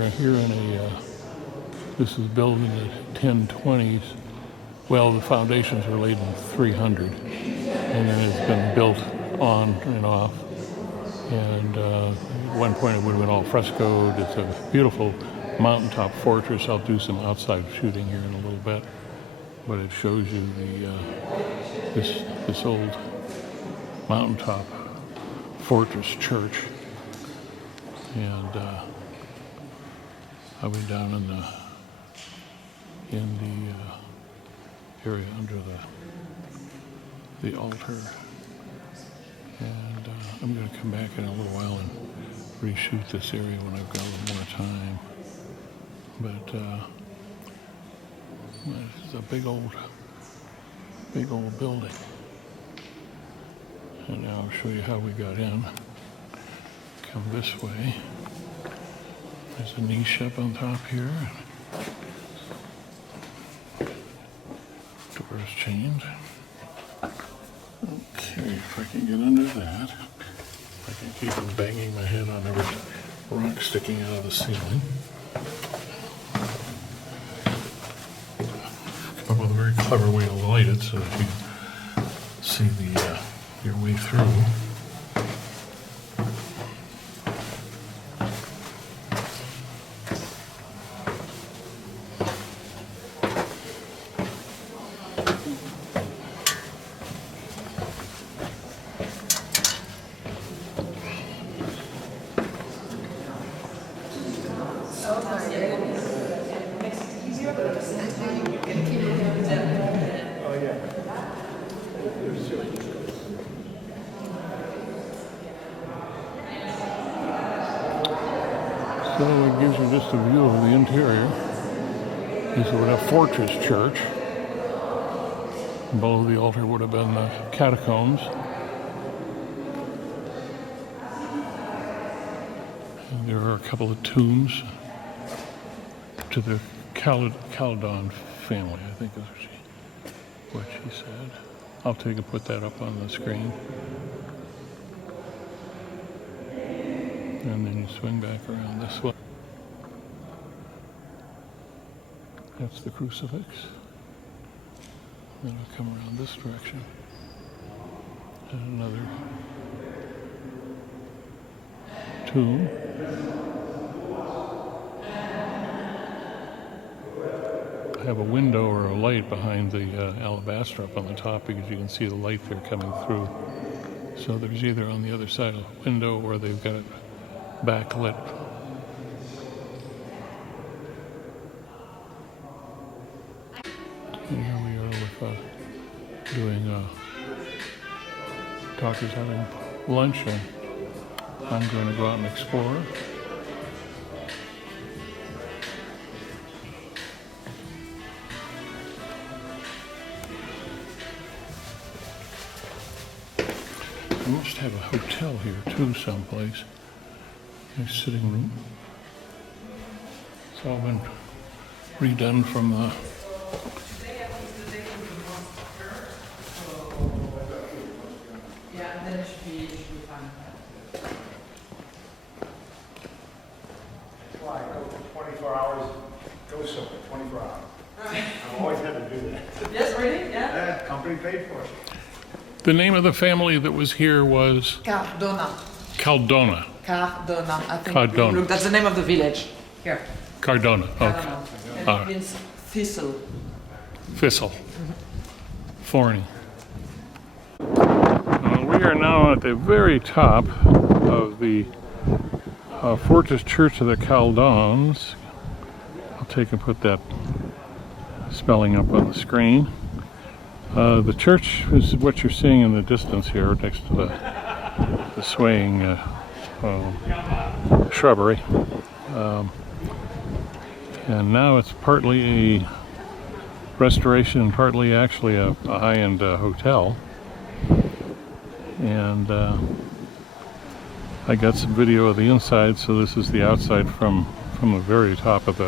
here in a, this is built in the 1020s. Well, the foundations were laid in 300, and then it's been built on and off. And at one point it would have been all frescoed. It's a beautiful mountaintop fortress. I'll do some outside shooting here in a little bit, but it shows you the this old mountaintop fortress church. And I went down in the area under the altar, and I'm going to come back in a little while and reshoot this area when I've got a little more time. But it's a big old building. And now I'll show you how we got in. Come this way. There's a niche up on top here. Doors chained. Okay, if I can get under that, I can keep from banging my head on every rock sticking out of the ceiling. Come up with a very clever way to light it so that you can see your way through. So it gives you just a view of the interior. This would have Fortress Church. Below the altar would have been the catacombs. And there are a couple of tombs to the Caledon family, I think is what she said. I'll put that up on the screen. And then you swing back around this way. That's the crucifix. Then I'll come around this direction. And another tomb. I have a window or a light behind the alabaster up on the top because you can see the light there coming through. So there's either on the other side of the window or they've got it backlit. And here we are with doing doctors having lunch, and I'm going to go out and explore. I must have a hotel here too, someplace. A sitting room. It's all been redone from yeah, then it should be fine. Why, go 24 hours, go somewhere, 24 hours. I've always had to do that. Yes, really? Yeah. Yeah, company paid for it. The name of the family that was here was Cardona. Cardona. Cardona, I think. Cardona. Look, that's the name of the village. Here. Cardona. Okay. Cardona. And Ah. it means thistle. Thistle. Thorny. We are now at the very top of the Fortress Church of the Caldons. I'll take and put that spelling up on the screen. The church is what you're seeing in the distance here next to the swaying shrubbery. And now it's partly a restoration and partly actually a high-end hotel. And I got some video of the inside, so this is the outside from the very top of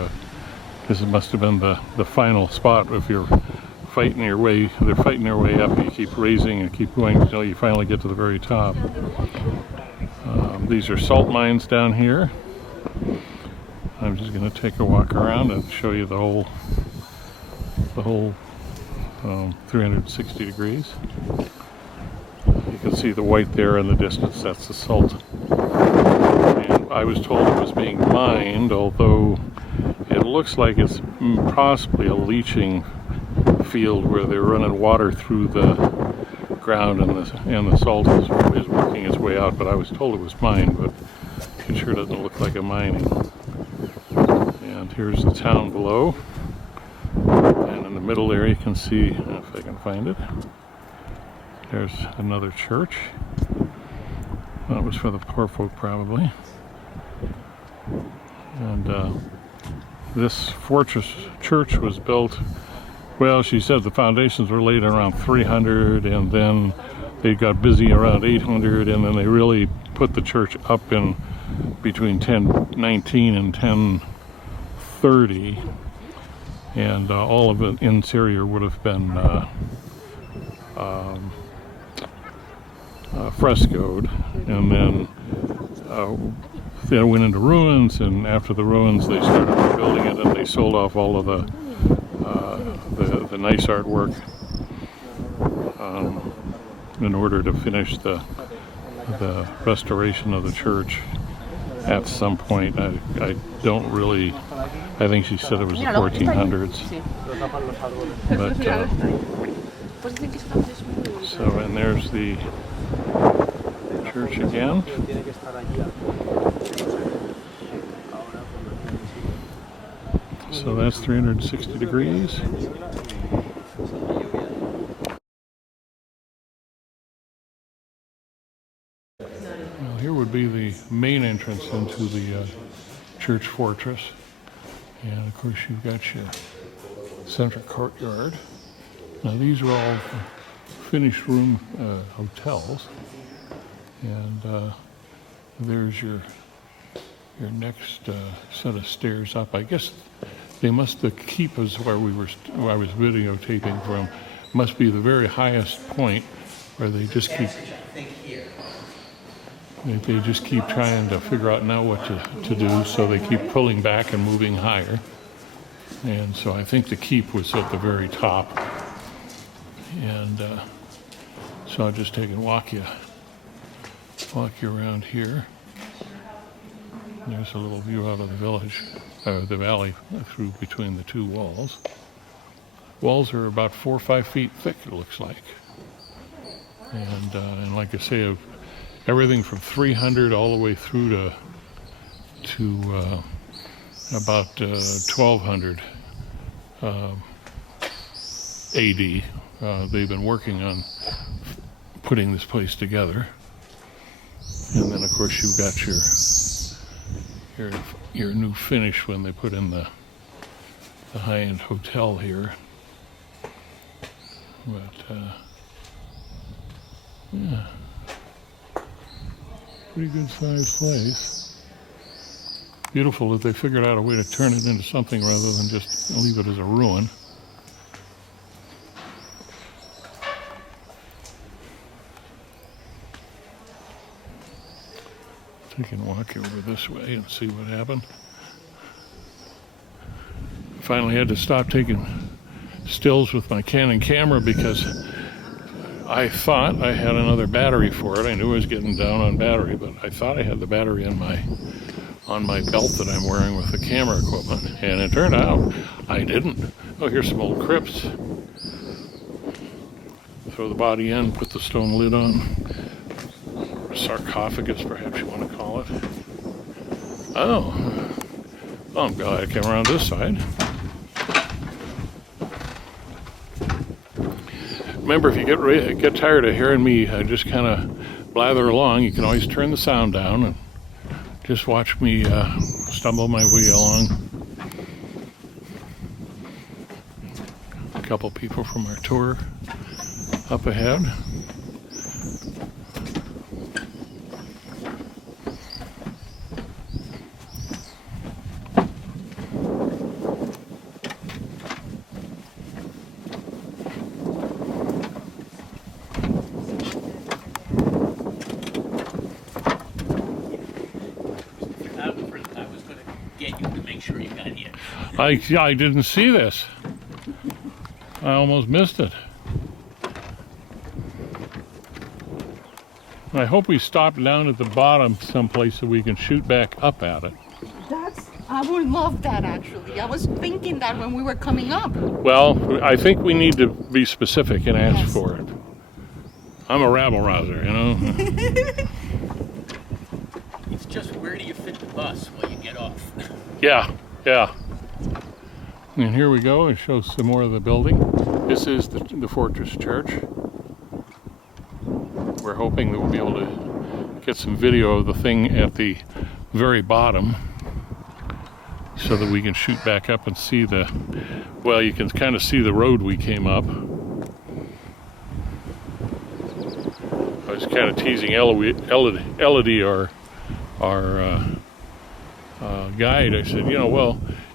because it must have been the final spot. If you're fighting your way, they're fighting their way up, you keep raising and keep going until you finally get to the very top. These are salt mines down here. I'm just going to take a walk around and show you the whole 360 degrees. You can see the white there in the distance. That's the salt. And I was told it was being mined, although it looks like it's possibly a leaching field where they're running water through the ground and the salt is working its way out. But I was told it was mined, but it sure doesn't look like a mining. And here's the town below. And in the middle there you can see, if I can find it, there's another church. That was for the poor folk probably. And this fortress church was built, well, she said the foundations were laid around 300, and then they got busy around 800, and then they really put the church up in between 1019 and 1030, and all of the interior would have been frescoed, and then they went into ruins, and after the ruins they started rebuilding it, and they sold off all of the nice artwork in order to finish the restoration of the church at some point. I don't really, I think she said it was the 1400s. But so, and there's the church again. So that's 360 degrees. Well, here would be the main entrance into the church fortress. And of course you've got your central courtyard. Now these are all finished room hotels. And there's your next set of stairs up. I guess they must, the keep is where I was videotaping from, must be the very highest point where they just keep they just keep trying to figure out now what to do, so they keep pulling back and moving higher. And so I think the keep was at the very top. And so I'll just take and walk you around here. There's a little view out of the village, the valley through between the two walls. Walls are about 4 or 5 feet thick, it looks like. And like I say, everything from 300 all the way through to about 1200 AD. They've been working on putting this place together. And then of course you've got your new finish when they put in the high-end hotel here. But yeah, pretty good sized place. Beautiful that they figured out a way to turn it into something rather than just leave it as a ruin. I can walk over this way and see what happened. Finally had to stop taking stills with my Canon camera because I thought I had another battery for it. I knew I was getting down on battery, but I thought I had the battery on my belt that I'm wearing with the camera equipment, and it turned out I didn't. Oh, here's some old crypts. Throw the body in, put the stone lid on. Sarcophagus, perhaps you want to call it. Oh, I'm glad I came around this side. Remember, if you get tired of hearing me just kind of blather along, you can always turn the sound down and just watch me stumble my way along. A couple people from our tour up ahead. I was going to get you. make sure you got here. I didn't see this. I almost missed it. I hope we stop down at the bottom someplace so we can shoot back up at it. I would love that actually. I was thinking that when we were coming up. Well, I think we need to be specific and ask Yes. for it. I'm a rabble-rouser, you know? It's just where do you fit the bus while you get off? Yeah, yeah. And here we go. It shows some more of the building. This is the Fortress Church. We're hoping that we'll be able to get some video of the thing at the very bottom so that we can shoot back up and see the, well, you can kind of see the road we came up. I was kind of teasing Elodie, our guide. I said,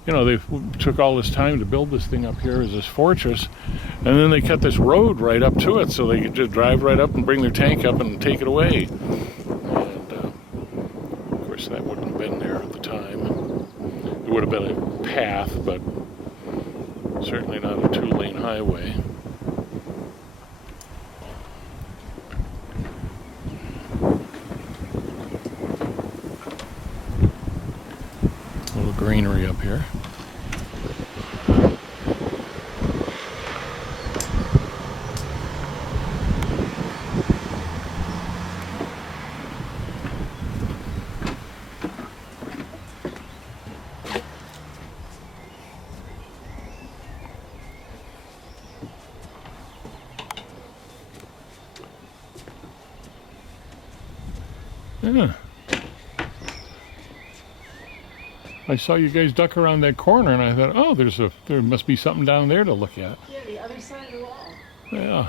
they took all this time to build this thing up here as this fortress, and then they cut this road right up to it so they could just drive right up and bring their tank up and take it away. And of course that wouldn't have been there at the time. It would have been a path, but certainly not a 2-lane highway. A little greenery up here. Yeah. I saw you guys duck around that corner, and I thought, oh, there must be something down there to look at. Yeah, the other side of the wall. Yeah.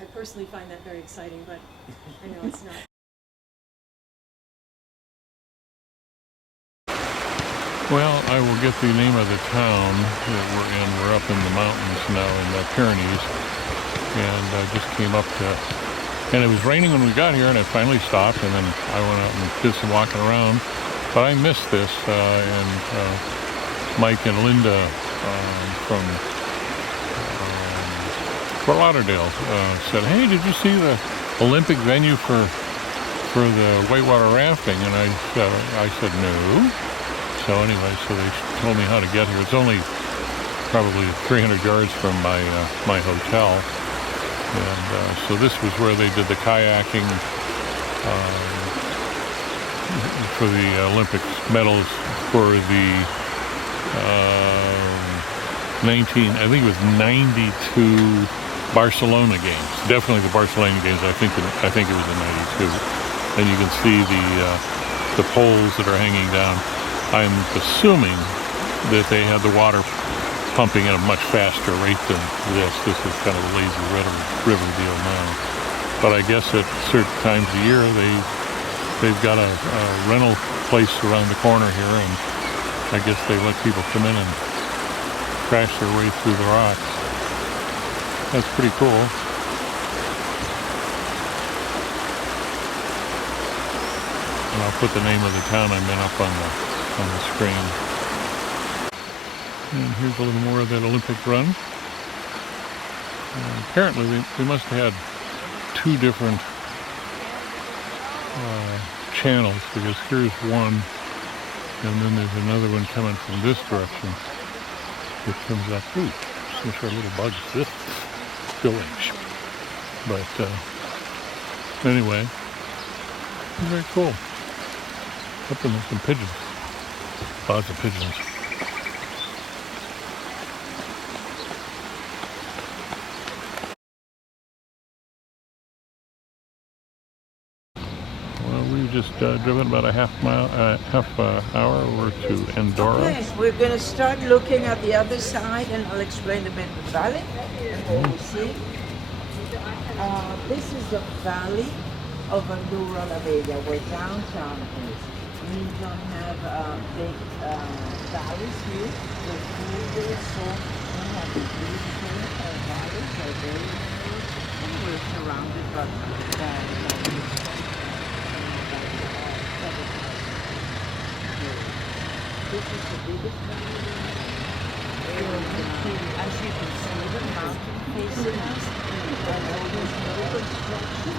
I personally find that very exciting, but I know it's not. Well, I will get the name of the town that we're in. We're up in the mountains now in the Pyrenees, and I just came up to, and it was raining when we got here, and it finally stopped, and then I went out and did some walking around. But I missed this, and Mike and Linda from Fort Lauderdale said, "Hey, did you see the Olympic venue for the whitewater rafting?" And I said no. So anyway, so they told me how to get here. It's only probably 300 yards from my hotel, and so this was where they did the kayaking. For the Olympic medals for the I think it was 92 Barcelona games. Definitely the Barcelona games. I think it was in 92. And you can see the poles that are hanging down. I'm assuming that they had the water pumping at a much faster rate than this. This is kind of a lazy river deal now. But I guess at certain times of year they've got a rental place around the corner here, and I guess they let people come in and crash their way through the rocks. That's pretty cool. And I'll put the name of the town I'm in up on the screen. And here's a little more of that Olympic run. Apparently they must have had 2 different channels, because here's one, and then there's another one coming from this direction. It comes up. Ooh, some sort of little bugs this village. But anyway, very cool. Up in some pigeons. Lots of pigeons. We've just driven about a half hour over to Andorra. Okay, we're going to start looking at the other side, and I'll explain a bit the valley and what we see. This is the valley of Andorra la Vella, where downtown is. We don't have big valleys here. The food is so we have beautiful valleys, they're very narrow, and we're surrounded by mountains. this is the biggest valley. And as you can see, the mountain facing us, and almost no construction.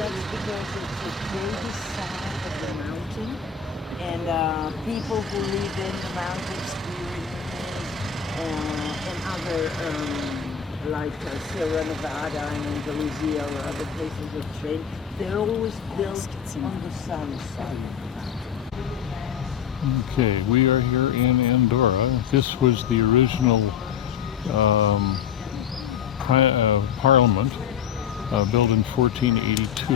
That's because it's a crazy side of the mountain, and people who live in the mountains, and other like Sierra Nevada and Andalusia or other places of trade, they're always built on the south side of the mountain. Okay, we are here in Andorra. This was the original parliament, built in 1482.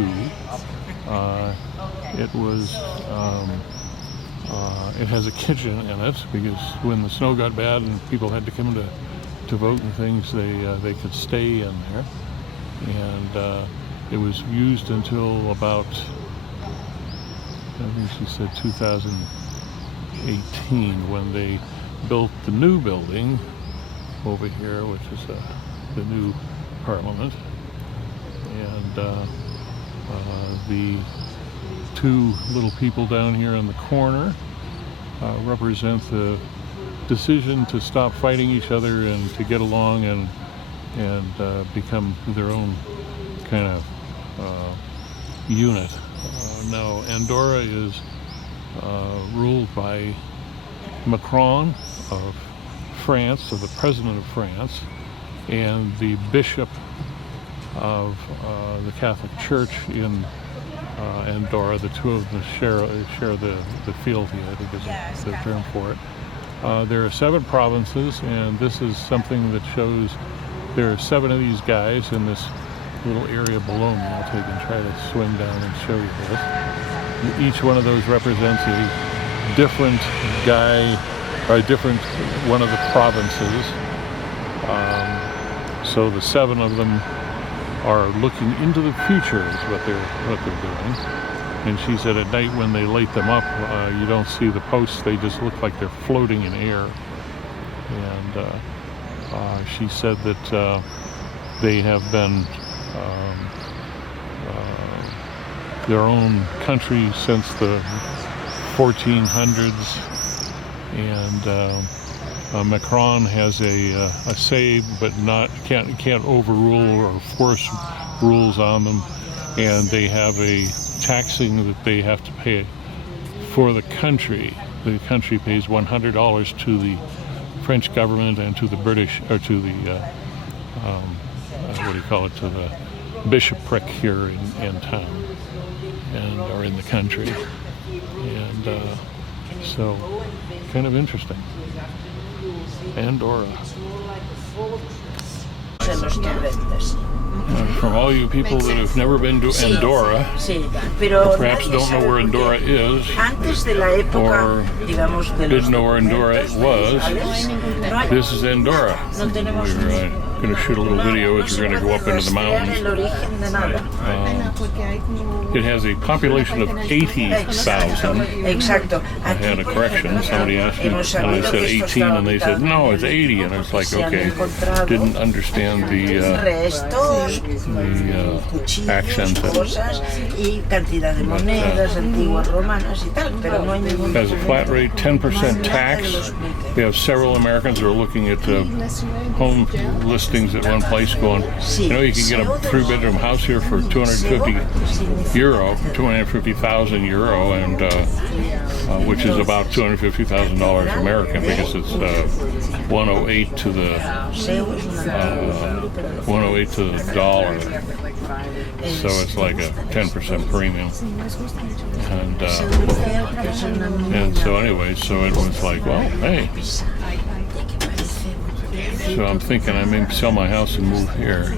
It was. It has a kitchen in it because when the snow got bad and people had to come to vote and things, they could stay in there. And it was used until about, I think she said 2018, when they built the new building over here, which is the new parliament. And the two little people down here in the corner represent the decision to stop fighting each other and to get along and become their own kind of unit. Now Andorra is ruled by Macron of France, so the president of France, and the bishop of the Catholic Church in Andorra. The two of them share the fealty, I think is the term for it. There are 7 provinces, and this is something that shows there are 7 of these guys in this little area below me. I'll take and try to swing down and show you this. Each one of those represents a different guy, or a different one of the provinces. So the 7 of them are looking into the future is what they're doing. And she said at night when they light them up, you don't see the posts, they just look like they're floating in air. And she said that they have been their own country since the 1400s, and Macron has a say, but can't overrule or force rules on them, and they have a taxing that they have to pay for the country. The country pays $100 to the French government and to the British, or to the to the bishopric here in town, or in the country, and so kind of interesting. Andorra. From all you people that have never been to Andorra, perhaps don't know where Andorra is, or didn't know where Andorra was, this is Andorra. We're going to shoot a little video as we're going to go up into the mountains. It has a population of 80,000. I had a correction. Somebody asked me, and I said 18, and they said, no, it's 80. And I was like, okay, didn't understand the accent. Has a flat rate, 10% tax. We have several Americans who are looking at home listings at one place going, you know, you can get a 3-bedroom house here for €250,000 euro, and which is about $250,000 American, because it's 108 to the dollar. So it's like a 10% premium. And so anyway, so it was like, well, hey. So I'm thinking I may sell my house and move here.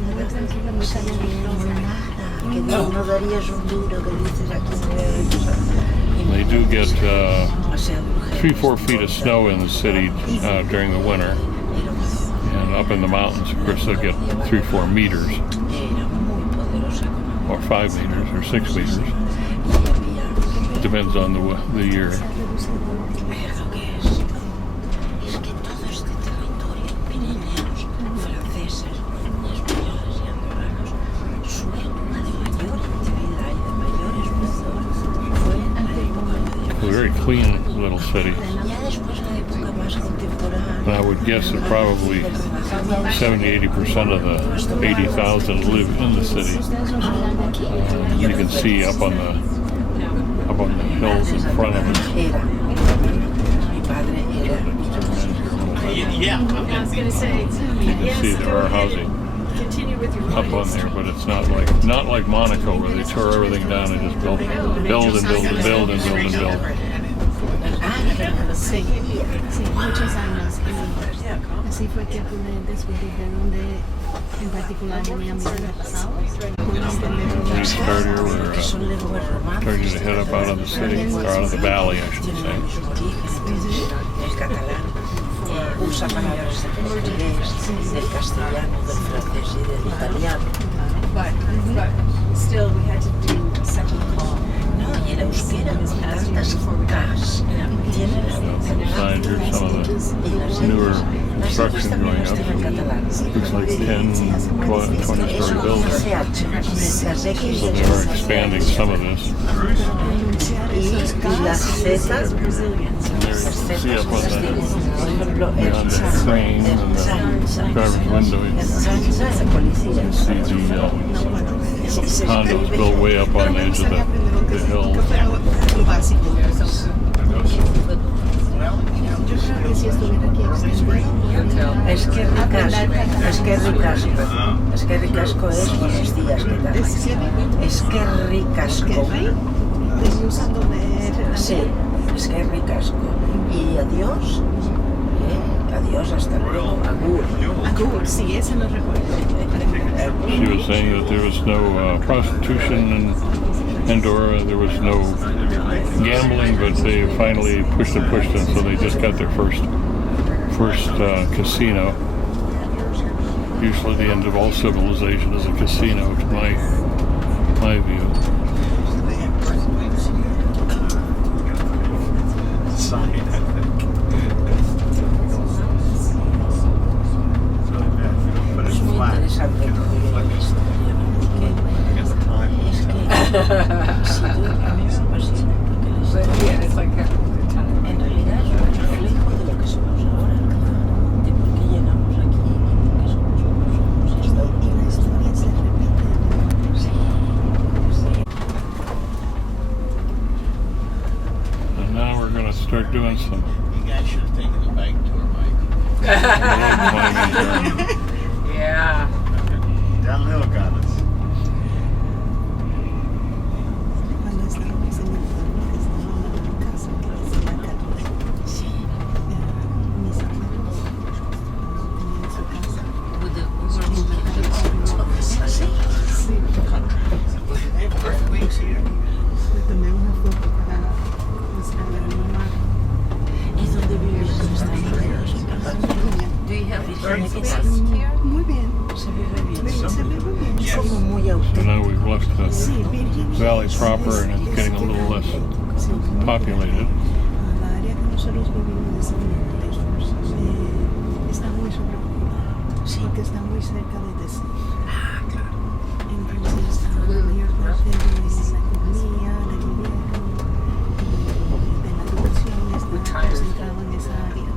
They do get 3-4 feet of snow in the city during the winter. And up in the mountains, of course, they'll get 3-4 meters. Or 5 meters, or 6 meters. Depends on the year. a very clean little city. And I would guess that probably 70-80% of the 80,000 live in the city. You can see up on the hills in front of it. Yeah. I was going to say, You can see there are housing continue with your up on there, but it's not like Monaco where they tore everything down and just build and build and build and build and build and build. Sí, sí, muchos años. Y así fue que pude descubrir de dónde en particular venían mis antepasados. Pude entender We start here, we're starting to head up out of the city, or out of the valley, I should say. El catalán usa palabras del portugués, del castellano, del francés y del italiano. but still we had to do a second call. No, y el euskera, tantas cas, tiene Signs here, some of the newer construction going up. Looks like 10, 20-story buildings. So they are expanding some of this. Y las zetas, And there, see up on beyond the crane and the driver's window, you can see the condos built way up on the edge of the hill. lo básico. Yo creo que si estuviera aquí extendido, es que ricasco es buenos días, ¿qué tal? Es que ricasco. estoy usando de... Sí, es que ricasco. Y adiós. Adiós, hasta luego. Agur. Agur, sí, ese lo recuerdo. She was saying that there was no prostitution in Andorra, there was no gambling, but they finally pushed and so they just got their first casino. Usually the end of all civilization is a casino, to my view. Es muy interesante todo la historia, ¿no? Porque es que si tú, a mí me apasiona porque la historia en realidad es un reflejo de lo que somos ahora, de por qué llegamos aquí y por qué somos como somos. Y la historia se repite. Sí, sí. And now we're going to start doing some You guys should have taken the bike tour, Mike. road climbing here. Yeah. Downhill, guys. Cuando estábamos en el pueblo, estaba una casa que decía Católica. Sí. Mis hermanos tenían su casa. ¿Así? Sí. Le tomé una foto para mostrarle a mi mamá. ¿Y dónde vives en Estados Unidos? Do you have Virginia? Muy bien. Se vive bien. Se ve muy bien. Es como muy So auténtico. now we've left the Sí, Virginia. valley proper and it's getting a little less populated. La área que nosotros vivimos de San Miguel está muy sobrepoblada. Sí. Porque está muy cerca de DC. Ah, claro. Entonces, la mayor parte de la economía, del gobierno y de la educación está concentrado en esa área.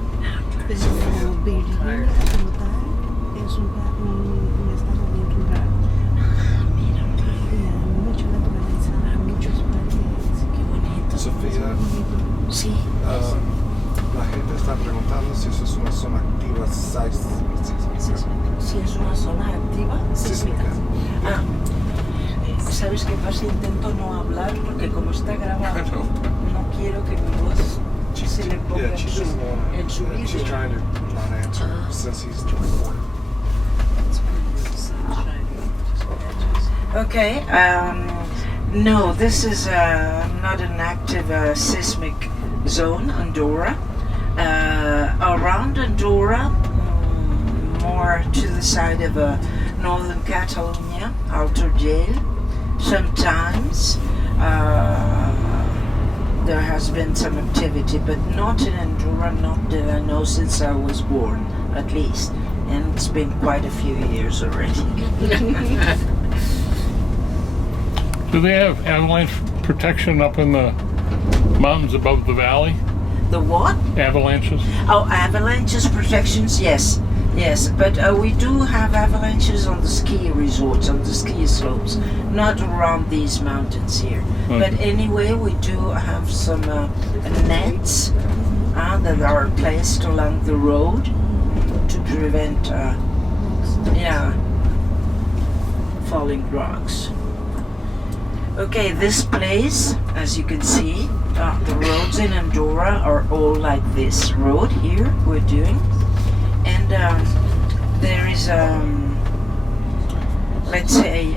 Pero Virginia, como tal, es un estado bien rural. Y hay mucha naturaleza, muchos parques. Qué bonito. Sofía, Sí. la gente está preguntando si eso es una zona activa Si es una zona activa. sísmica. Ah, ¿sabes qué pasa? Intento no hablar porque como está grabado, no quiero que mi voz se le ponga Yeah, en she su doesn't want. vídeo. She's trying to not answer since he's recording. Okay. No, this is not an active seismic zone, Andorra. Around Andorra, more to the side of northern Catalonia, Alto Jail. Sometimes there has been some activity, but not in Andorra, not that I know since I was born, at least. And it's been quite a few years already. Do they have avalanche protection up in the mountains above the valley, The what? avalanches. Oh, avalanches protections, yes. Yes, but we do have avalanches on the ski resorts, on the ski slopes, not around these mountains here. But anyway, we do have some nets that are placed along the road to prevent, falling rocks. Okay, this place, as you can see, the roads in Andorra are all like this road here we're doing. And there is, let's say,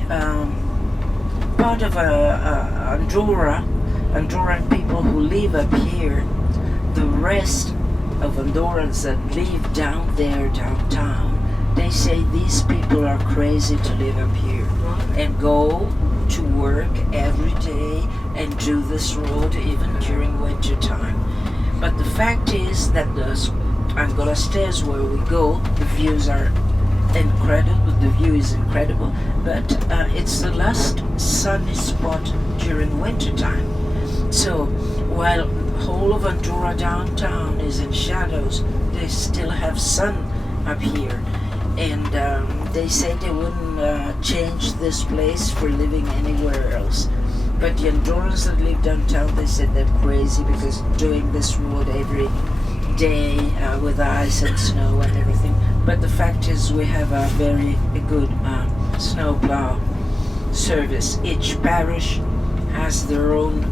part of Andorran people who live up here. The rest of Andorrans that live down there, downtown, they say these people are crazy to live up here and go to work every day and do this road even during winter time. But the fact is that the Angola Stairs where we go, the views are incredible. The view is incredible, but it's the last sunny spot during winter time. So while whole of Andorra downtown is in shadows, they still have sun up here, and they say they wouldn't change this place for living anywhere else. But the Andorrans that live downtown, they said they're crazy because doing this road every day with ice and snow and everything. But the fact is we have a very good snowplow service. Each parish has their own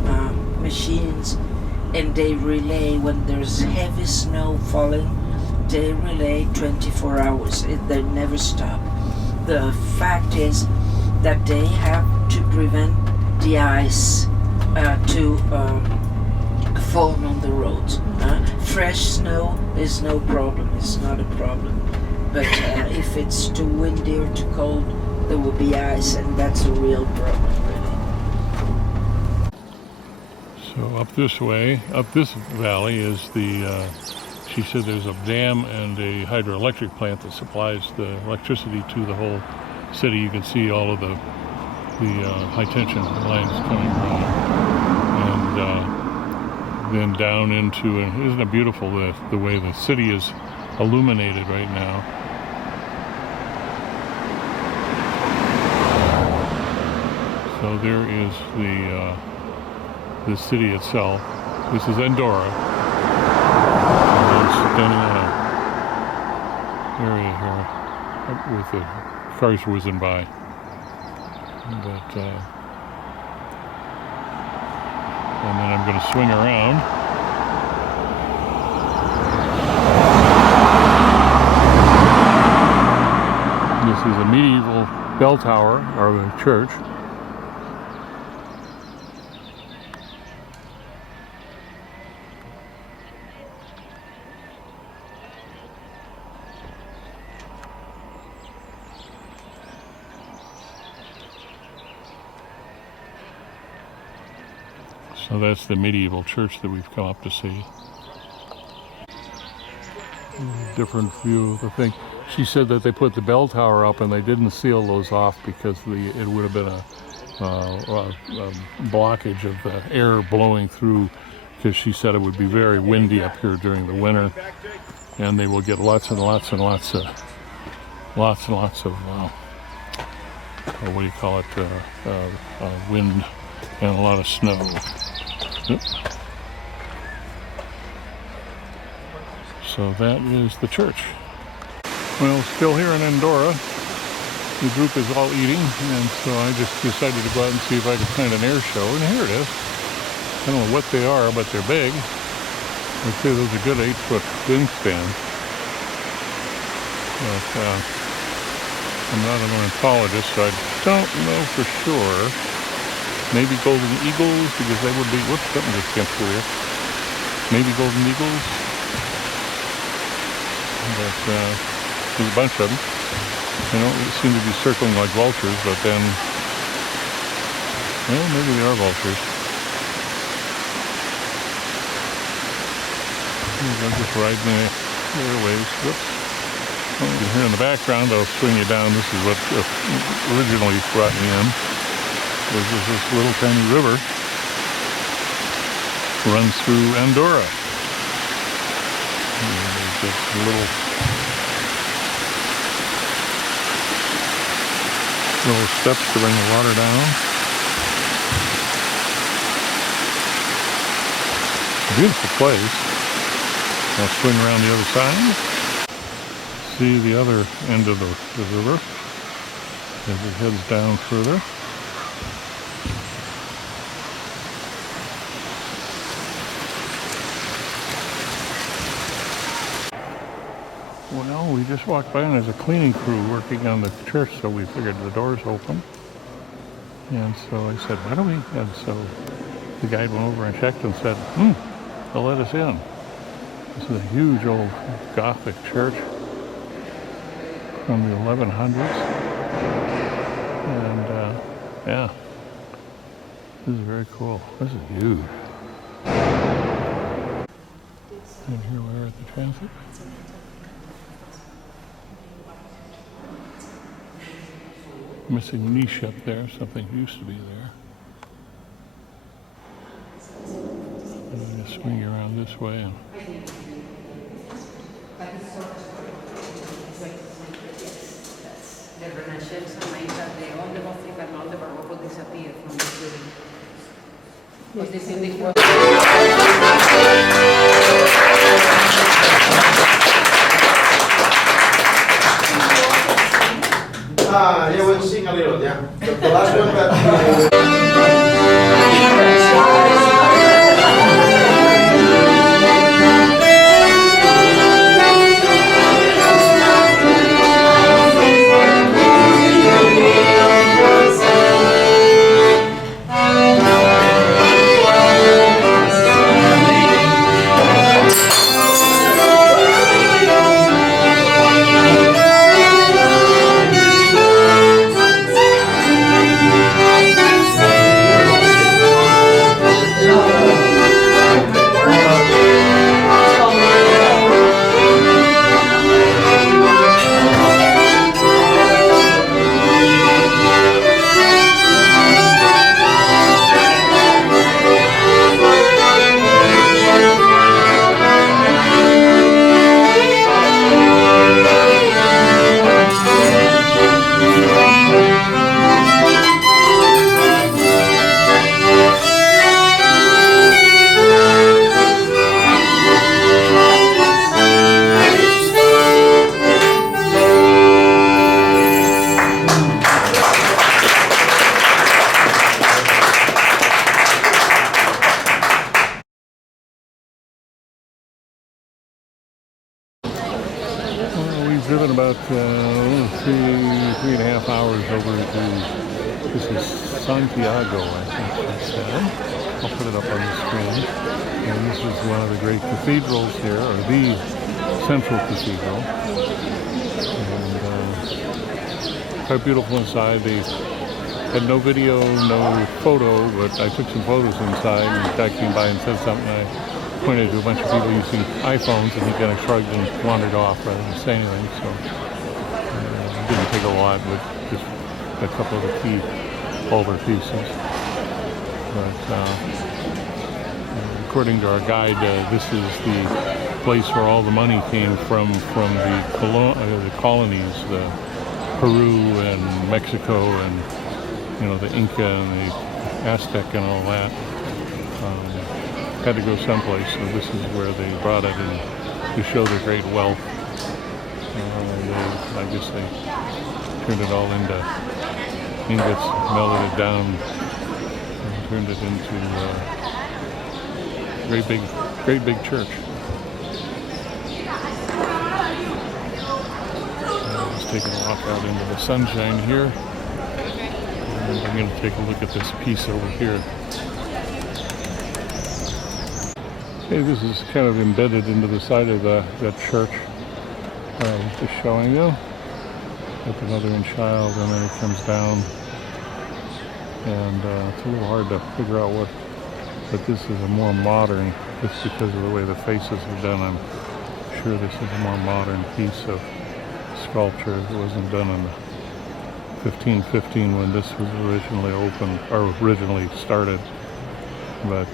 machines, and they relay when there's heavy snow falling. They relay 24 hours. They never stop. The fact is that they have to prevent the ice to form on the roads. Fresh snow is no problem. It's not a problem. But if it's too windy or too cold, there will be ice, and that's a real problem, really. So up this way, up this valley is the, she said there's a dam and a hydroelectric plant that supplies the electricity to the whole city. You can see all of the high tension lines coming around. And then down into, and isn't it beautiful the way the city is illuminated right now. So there is the city itself. This is Andorra. And it's in an area here with the cars whizzing by. But and then I'm going to swing around. This is a medieval bell tower, or a church. So that's the medieval church that we've come up to see. Different view of the thing. She said that they put the bell tower up and they didn't seal those off because it would have been a blockage of the air blowing through, because she said it would be very windy up here during the winter, and they will get lots and lots of what do you call it, wind and a lot of snow. Yep. So that is the church. Well, still here in Andorra. The group is all eating, and so I just decided to go out and see if I could find an air show, and here it is. I don't know what they are, but they're big. I'd say those are good 8-foot wingspans. But I'm not an ornithologist, so I don't know for sure. Maybe golden eagles, because they would be, whoops, something just came through here. Maybe golden eagles. But there's a bunch of them. They don't seem to be circling like vultures, but then, well, maybe they are vultures. I'm just riding the airways. Whoops. Well, you can hear in the background, I'll swing you down. This is what originally brought me in. Was this little tiny river. runs through Andorra. And there's just little steps to bring the water down. Beautiful place. I'll swing around the other side. See the other end of the river as it heads down further. Well, we just walked by and there's a cleaning crew working on the church, so we figured the door's open. And so I said, why don't we? And so the guide went over and checked and said, they'll let us in. This is a huge old Gothic church from the 1100s. And yeah, this is very cool. This is huge. And here we are at the transit. Missing niche up there, something used to be there. And we just swing around this way and The Renaissance and all the Gothic and all the Baroque disappeared from the building. Was this in the Yeah, we'll sing a little, yeah. The last one that... we've driven about 3.5 hours over to, this is Santiago, I think it said. I'll put it up on the screen. And this is one of the great cathedrals here, or the central cathedral. And quite beautiful inside. They had no video, no photo, but I took some photos inside, and the guy came by and said something. I pointed to a bunch of people using iPhones, and he kind of shrugged and wandered off rather than say anything. So it didn't take a lot, but just a couple of the key older pieces. But according to our guide, this is the place where all the money came from the colonies, the Peru and Mexico, and the Inca and the Aztec and all that. Had to go someplace, so this is where they brought it in to show their great wealth. I guess they turned it all into ingots, melted it down, and turned it into a great big church. Just taking a walk out into the sunshine here, and I'm going to take a look at this piece over here. Okay, this is kind of embedded into the side of that church. Just showing you. With the mother and child, and then it comes down. And it's a little hard to figure out but this is a more modern, just because of the way the faces are done, I'm sure this is a more modern piece of sculpture. It wasn't done in 1515 when this was originally opened, or originally started. But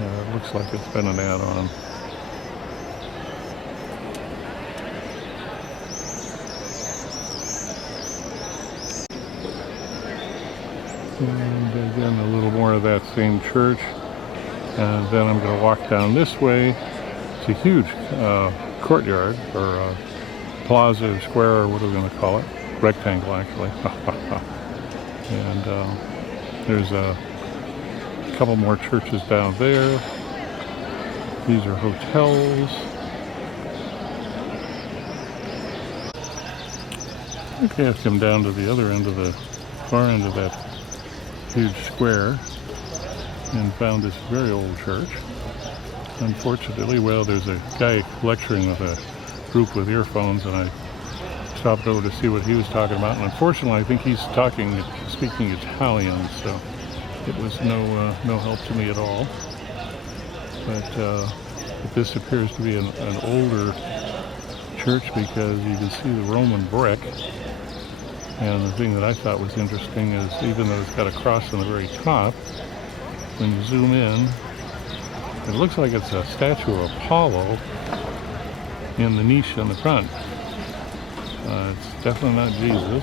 It looks like it's been an add-on. And again, a little more of that same church. And then I'm going to walk down this way. It's a huge courtyard, or plaza, or square, or what are we going to call it? Rectangle, actually. And there's a couple more churches down there. These are hotels. Okay, I've come down to the other end of the far end of that huge square and found this very old church. Unfortunately, well, there's a guy lecturing with a group with earphones, and I stopped over to see what he was talking about. And unfortunately, I think he's speaking Italian, so it was no help to me at all. But this appears to be an older church because you can see the Roman brick. And the thing that I thought was interesting is, even though it's got a cross on the very top, when you zoom in, it looks like it's a statue of Apollo in the niche in the front. It's definitely not Jesus.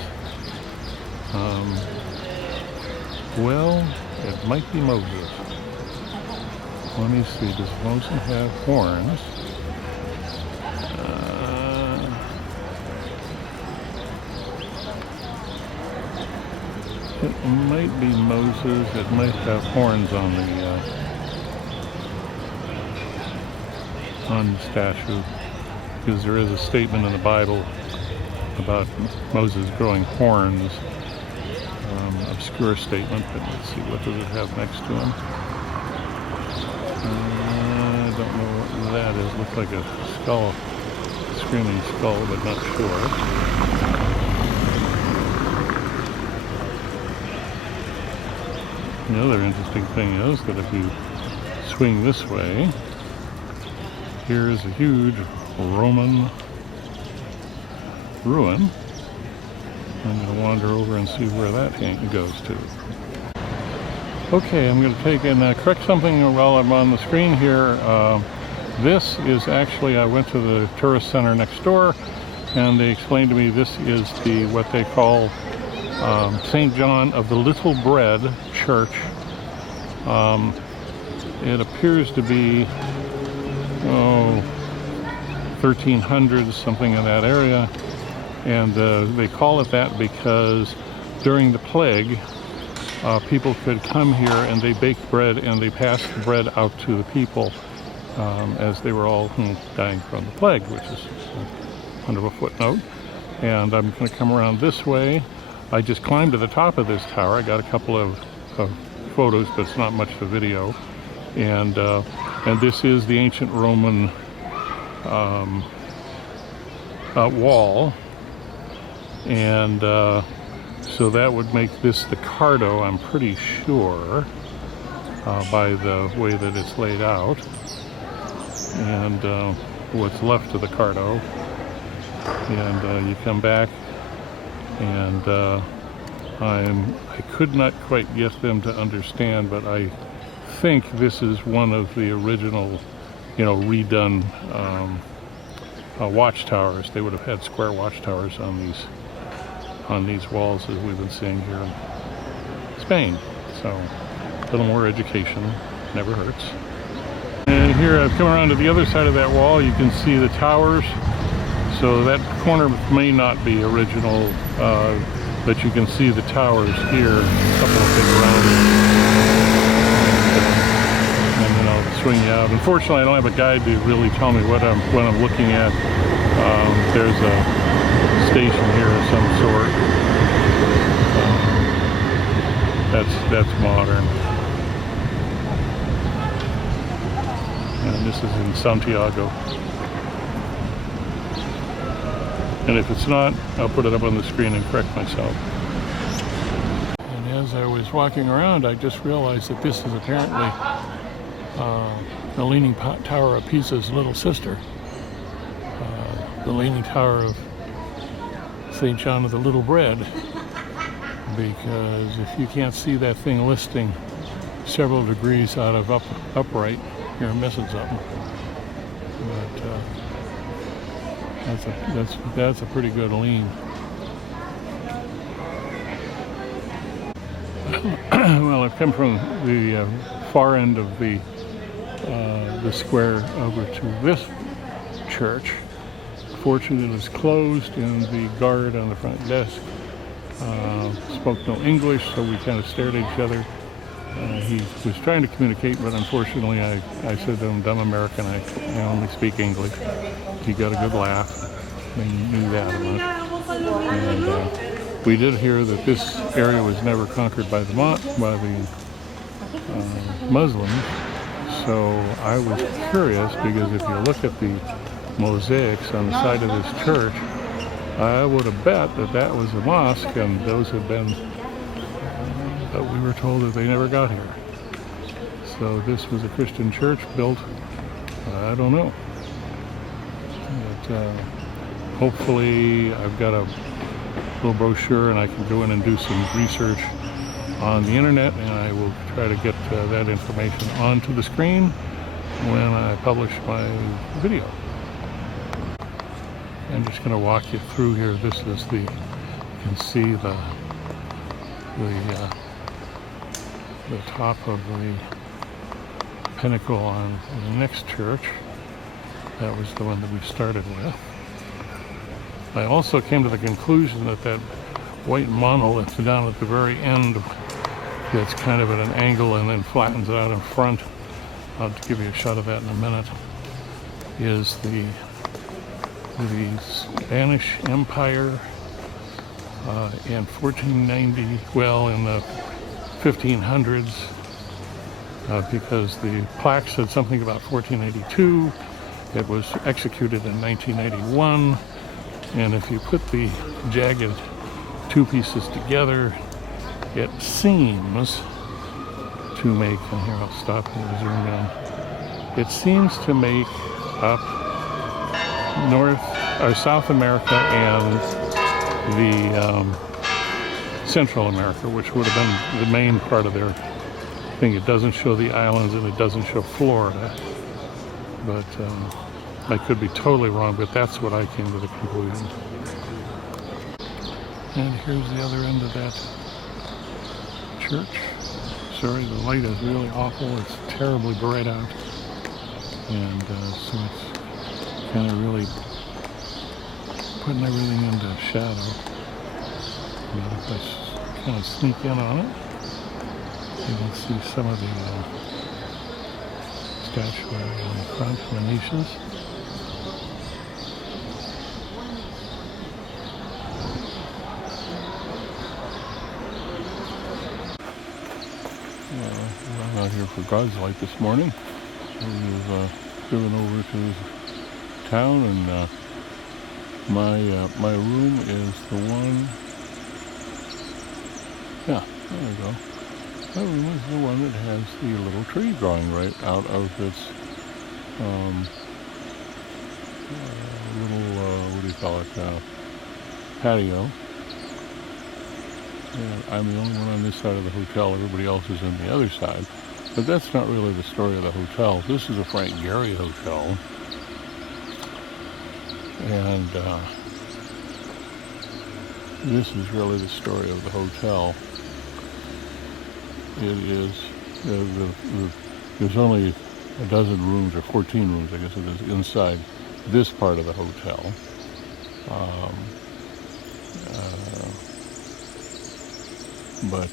Well, it might be Moses. Let me see, does Moses have horns? It might be Moses. It might have horns on the statue, because there is a statement in the Bible about Moses growing horns. Obscure statement, but let's see, what does it have next to him? I don't know what that is. Looks like a skull, screaming skull, but not sure. The other interesting thing is that if you swing this way, here is a huge Roman ruin. I'm going to wander over and see where that goes to. Okay, I'm going to take and correct something while I'm on the screen here. This is actually, I went to the tourist center next door, and they explained to me this is what they call St. John of the Little Bread Church. It appears to be 1300s, something in that area, and they call it that because during the plague, people could come here and they baked bread and they passed the bread out to the people as they were all dying from the plague, which is kind of a footnote. And I'm going to come around this way. I just climbed to the top of this tower. I got a couple of photos, but it's not much of a video. And this is the ancient Roman wall. And so that would make this the Cardo, I'm pretty sure, by the way that it's laid out. And what's left of the Cardo. And you come back, and I could not quite get them to understand, but I think this is one of the original, redone watchtowers. They would have had square watchtowers on these walls as we've been seeing here in Spain. So a little more education never hurts. And here I've come around to the other side of that wall. You can see the towers. So that corner may not be original, but you can see the towers here, a couple of big round. And then I'll swing you out. Unfortunately, I don't have a guide to really tell me what I'm looking at. There's a station here of some sort. That's modern. And this is in Santiago. And if it's not, I'll put it up on the screen and correct myself. And as I was walking around, I just realized that this is apparently the Leaning Tower of Pisa's little sister. The Leaning Tower of St. John of the Little Bread. Because if you can't see that thing listing several degrees out of upright. Here I'm missing something. But that's a pretty good lean. Well, I've come from the far end of the square over to this church. Fortunately, it is closed, and the guard on the front desk spoke no English, so we kind of stared at each other. He was trying to communicate, but unfortunately, I said to him, "Dumb American, I only speak English." He got a good laugh. He knew that much. And we did hear that this area was never conquered by the Muslims. So I was curious, because if you look at the mosaics on the side of this church, I would have bet that that was a mosque, and those had been, but we were told that they never got here. So this was a Christian church built, I don't know. But hopefully I've got a little brochure and I can go in and do some research on the internet, and I will try to get that information onto the screen when I publish my video. I'm just going to walk you through here. This is the, you can see the top of the pinnacle on the next church. That was the one that we started with. I also came to the conclusion that that white monolith down at the very end, that's kind of at an angle and then flattens out in front, I'll give you a shot of that in a minute, is the Spanish Empire in 1490, well, in the 1500s, because the plaque said something about 1482. It was executed in 1981, and if you put the jagged two pieces together, it seems to make, and here I'll stop and zoom in, it seems to make up North or South America and the Central America, which would have been the main part of their thing. It doesn't show the islands and it doesn't show Florida, but I could be totally wrong, but that's what I came to the conclusion. And here's the other end of that church. Sorry, the light is really awful. It's terribly bright out, and so it's kind of really putting everything into shadow. But if I kind of sneak in on it, you can see some of the statuary on the front, the niches. I'm out here for God's light this morning. We've driven over to town, and my room is the one. Yeah, there we go. My room is the one that has the little tree growing right out of its little what do you call it, patio. And I'm the only one on this side of the hotel. Everybody else is on the other side. But that's not really the story of the hotel. This is a Frank Gehry hotel. And this is really the story of the hotel. It is, there's only a dozen rooms, or 14 rooms, I guess it is, inside this part of the hotel. But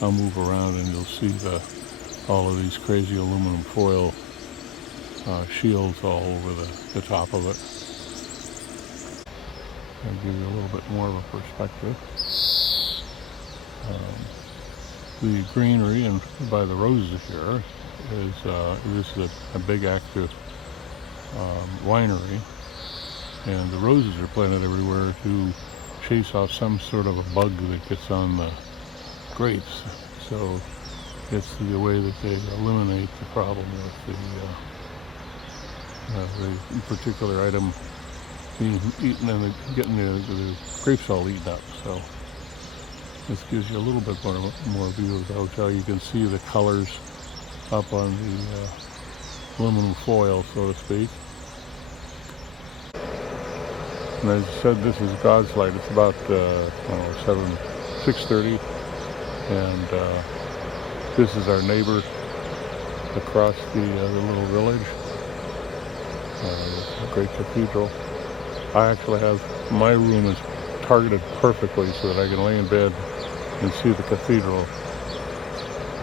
I'll move around and you'll see all of these crazy aluminum foil shields all over the top of it. I'll give you a little bit more of a perspective. The greenery and by the roses here is this is a big active winery, and the roses are planted everywhere to chase off some sort of a bug that gets on the grapes. So it's the way that they eliminate the problem with the particular item being eaten and getting the grapes all eaten up. So This gives you a little bit more view of the hotel. You can see the colors up on the aluminum foil, so to speak. And as I said, this is God's Light. It's about 6:30, and this is our neighbor across the little village. It's a great cathedral. I actually have my room is targeted perfectly so that I can lay in bed and see the cathedral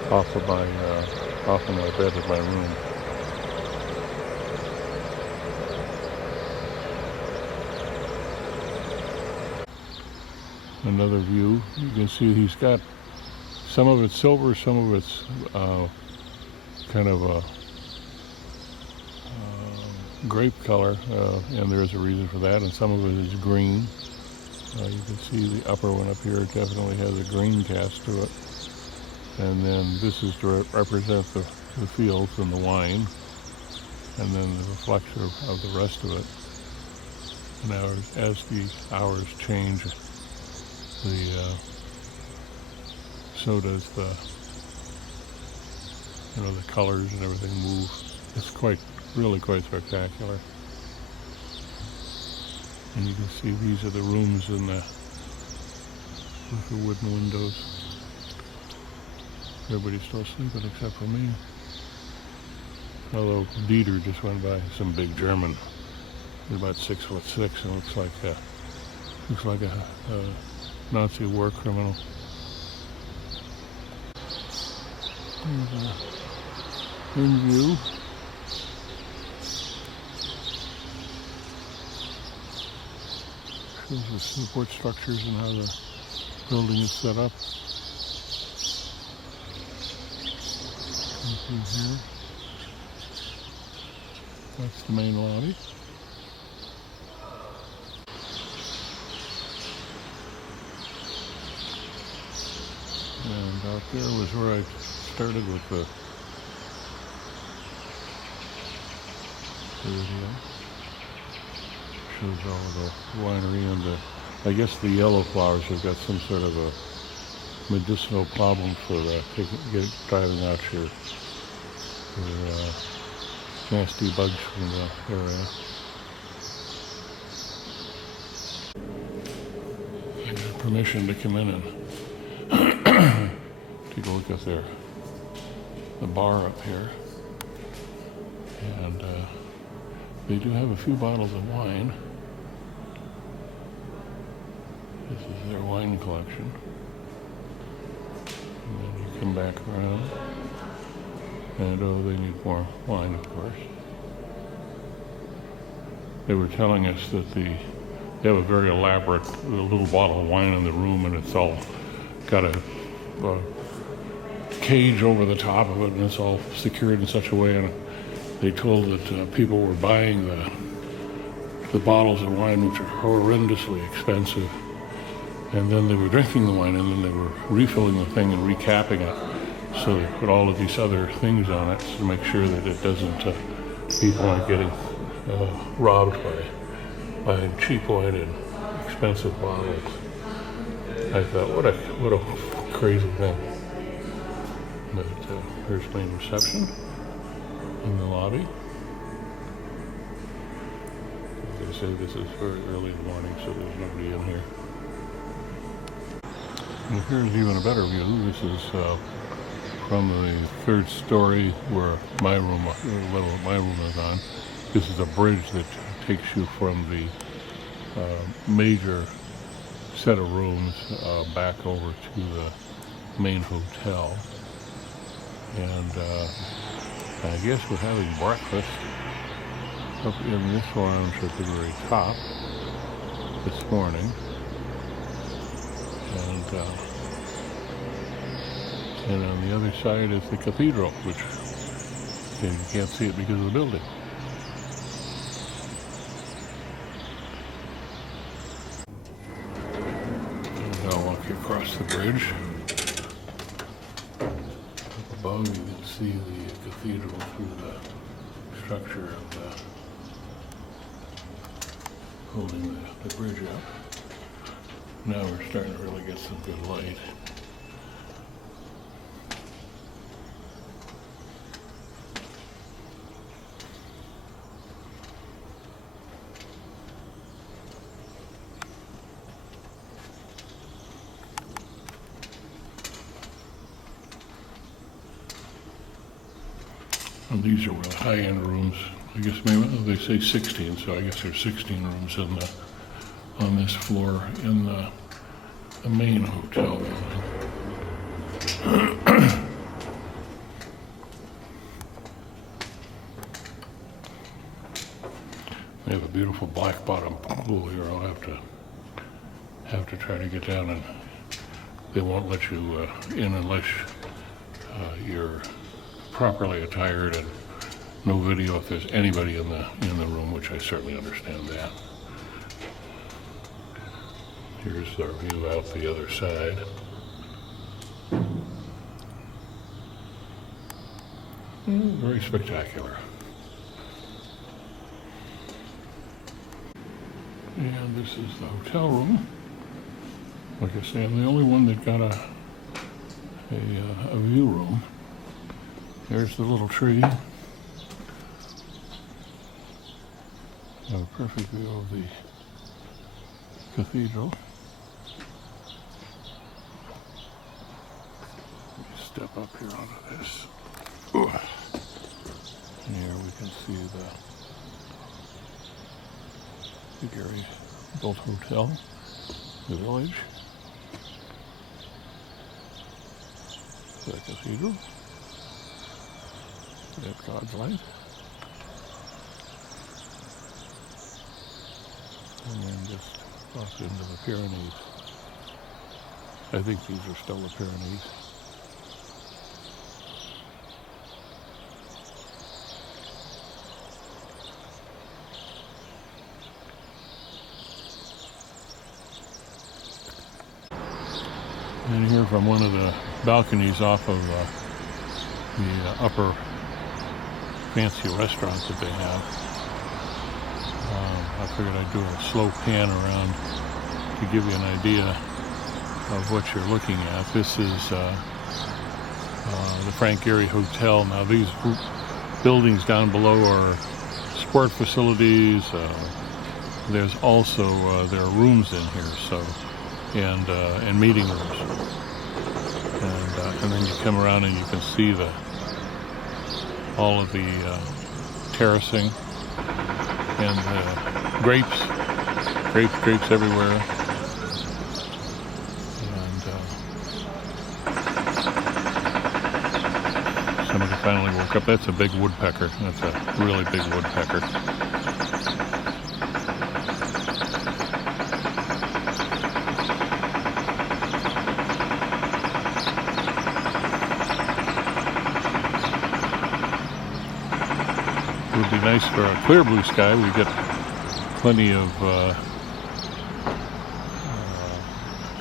off of my bed in my room. Another view. You can see he's got some of it's silver, some of it's kind of a grape color, and there's a reason for that, and some of it is green. You can see the upper one up here definitely has a green cast to it. And then this is to represent the fields and the wine, and then the reflection of the rest of it. Now, as the hours change, so does the colors and everything move. It's really quite spectacular. And you can see these are the rooms with the wooden windows. Everybody's still sleeping except for me. Although Dieter just went by, some big German. He's about 6'6" and looks like a Nazi war criminal. There's a in view. Shows the support structures and how the building is set up. Come through here. That's the main lobby. And out there was where I started with the video. Shows all of the winery and I guess the yellow flowers have got some sort of a medicinal problem for driving out your nasty bugs from the area. I got permission to come in and take a look at the bar up here, and they do have a few bottles of wine. This is their wine collection. And then you come back around, and they need more wine, of course. They were telling us that they have a very elaborate little bottle of wine in the room, and it's all got a cage over the top of it, and it's all secured in such a way. And they told that people were buying the bottles of wine, which are horrendously expensive, and then they were drinking the wine, and then they were refilling the thing and recapping it. So they put all of these other things on it to make sure that it doesn't, people aren't getting robbed by buying cheap wine in expensive bottles. I thought, what a crazy thing. But here's main reception in the lobby. As I say, this is very early in the morning, so there's nobody in here. And here's even a better view. This is from the third story where my room is on. This is a bridge that takes you from the major set of rooms back over to the main hotel. And I guess we're having breakfast up in this lounge at the very top this morning. And on the other side is the cathedral, which you can't see it because of the building. And I'll walk you across the bridge. Up above you can see the cathedral through the structure of holding the bridge up. Now we're starting to really get some good light. And these are really high-end rooms. I guess maybe they say 16, so I guess there's 16 rooms on this floor in the main hotel building. We have a beautiful black bottom pool here. I'll have to try to get down, and they won't let you in unless you're properly attired, and no video if there's anybody in the room, which I certainly understand that. Here's our view out the other side. Very spectacular. And this is the hotel room. Like I say, I'm the only one that got a view room. There's the little tree. I have a perfect view of the cathedral. Let me step up here onto this. Ooh. And here we can see the Gary built hotel, the village, the cathedral. At God's light. And then just cross into the Pyrenees. I think these are still the Pyrenees. And here from one of the balconies off of the upper fancy restaurants that they have. I figured I'd do a slow pan around to give you an idea of what you're looking at. This is the Frank Gehry Hotel. Now these buildings down below are sport facilities. There's also there are rooms in here, so and meeting rooms. And then you come around and you can see all of the terracing and grapes everywhere. And somebody finally woke up. That's a big woodpecker. That's a really big woodpecker. It would be nice for a clear blue sky. We get plenty of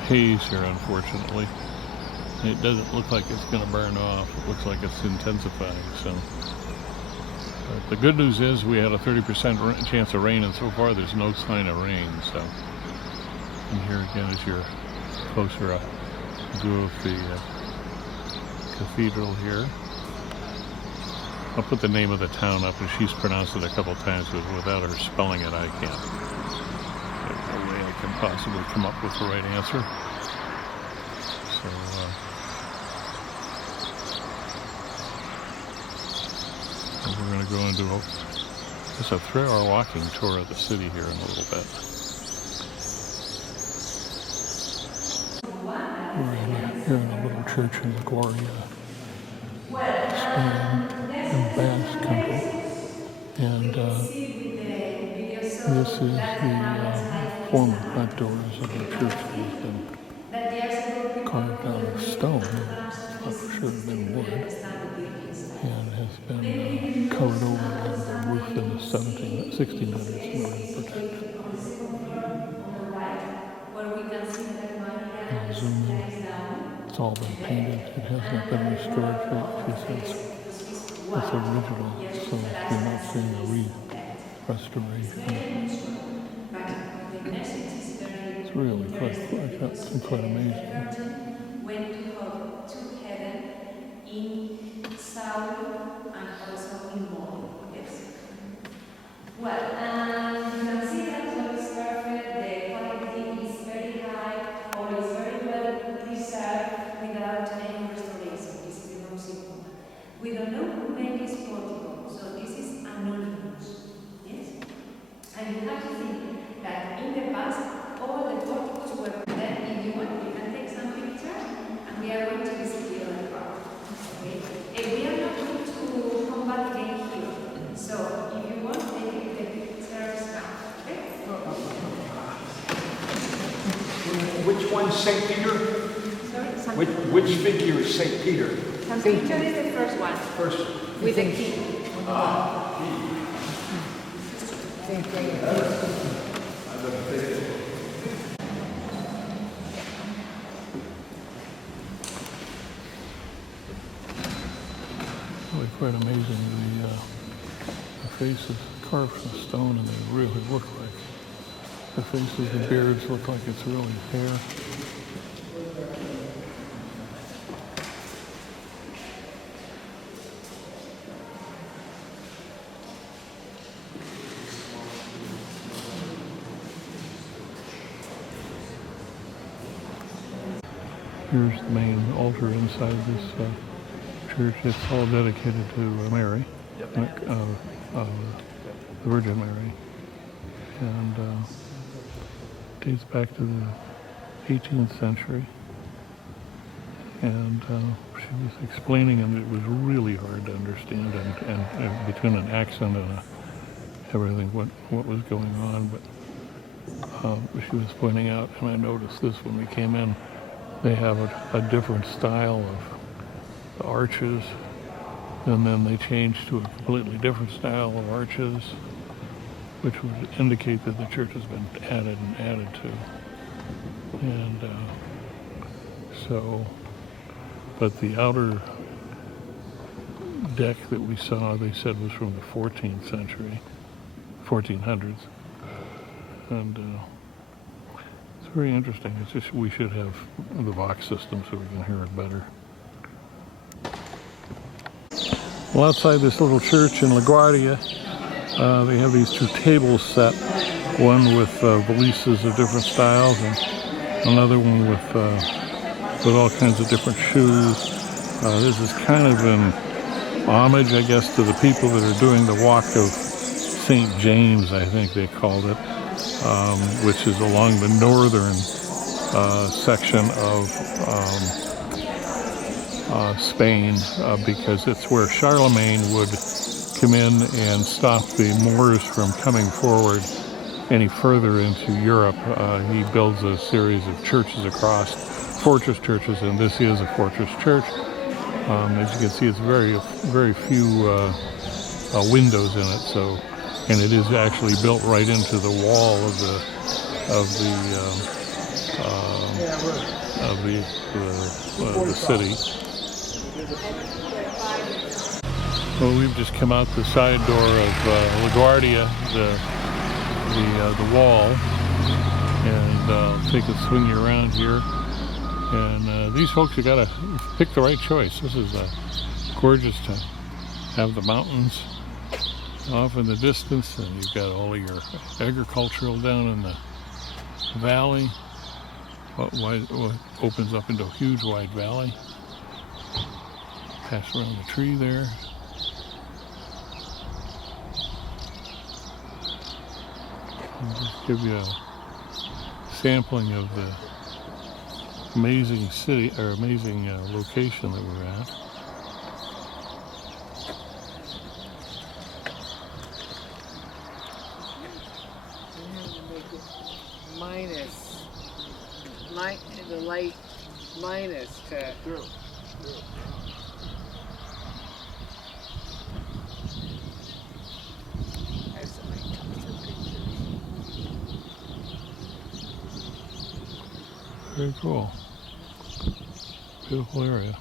haze here, unfortunately. It doesn't look like it's going to burn off. It looks like it's intensifying. So, but the good news is we had a 30% chance of rain, and so far there's no sign of rain. So, and here again is your closer view of the cathedral here. I'll put the name of the town up, and she's pronounced it a couple times, but without her spelling it, I can't. There's no way I can possibly come up with the right answer. So, we're going to go and do just a 3-hour walking tour of the city here in a little bit. We're here in a little church in LaGuardia, Spain. Basque country, and this is the former front doors of the church that has been carved out of stone. I'm sure it's been wood, and has been covered over with the roof in the 1600s in order to protect it. I'll zoom in. It's all been painted. It has not been restored. She says it's original, so you're not seeing a restoration. It's really quite That's quite amazing. Virgin went to heaven in Saul and also in Mori. Yes. Well, you can see that what is perfect, the quality is very high, or is very well preserved without any restoration. This is the most important. We don't know who made this portico, so this is anonymous. Yes? And you have to think that in the past, all the porticos were there. If you want, you can take some pictures, and we are going to visit the other part. Okay? And we are not going to come back again here. So, if you want, take the pictures now. Okay? Which one's St. Peter? Sorry? Which figure is St. Peter? St. Peter is the first one. First. With the key. Really quite amazing. The faces carved from stone, and they really look like the faces. The beards look like it's really hair. Here's the main altar inside this church. It's all dedicated to Mary, the Virgin Mary, and dates back to the 18th century. And she was explaining, and it was really hard to understand, and between an accent and everything, what was going on. But she was pointing out, and I noticed this when we came in. They have a different style of the arches, and then they changed to a completely different style of arches, which would indicate that the church has been added and added to. And but the outer deck that we saw, they said was from the 14th century, 1400s. And it's very interesting. It's just we should have the Vox system so we can hear it better. Well, outside this little church in LaGuardia, they have these two tables set, one with valises of different styles, and another one with all kinds of different shoes. This is kind of an homage, I guess, to the people that are doing the walk of St. James, I think they called it. Which is along the northern section of Spain, because it's where Charlemagne would come in and stop the Moors from coming forward any further into Europe. He builds a series of churches across, fortress churches, and this is a fortress church. As you can see, it's very few windows in it, so. And it is actually built right into the wall of the city. Well, we've just come out the side door of LaGuardia, the wall, and take a swing around here. And these folks have got to pick the right choice. This is gorgeous to have the mountains off in the distance, and you've got all of your agricultural down in the valley. What opens up into a huge wide valley. Pass around the tree there. And just give you a sampling of the amazing city, or amazing location that we're at. The light minus to through. Very cool. Beautiful area.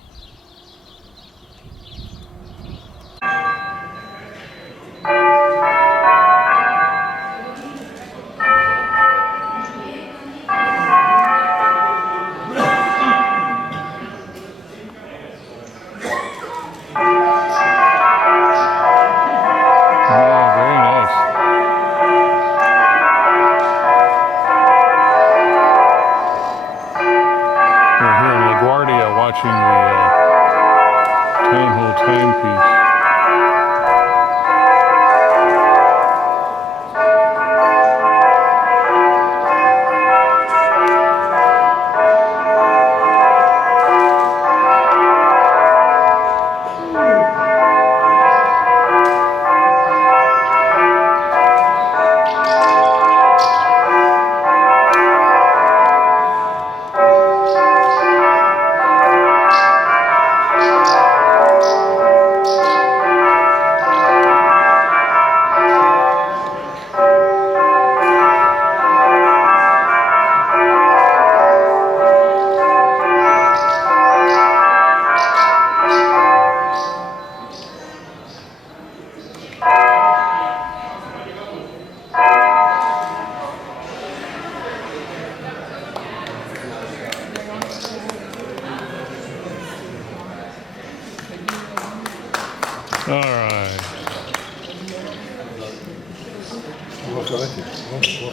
Posso vedere? Non può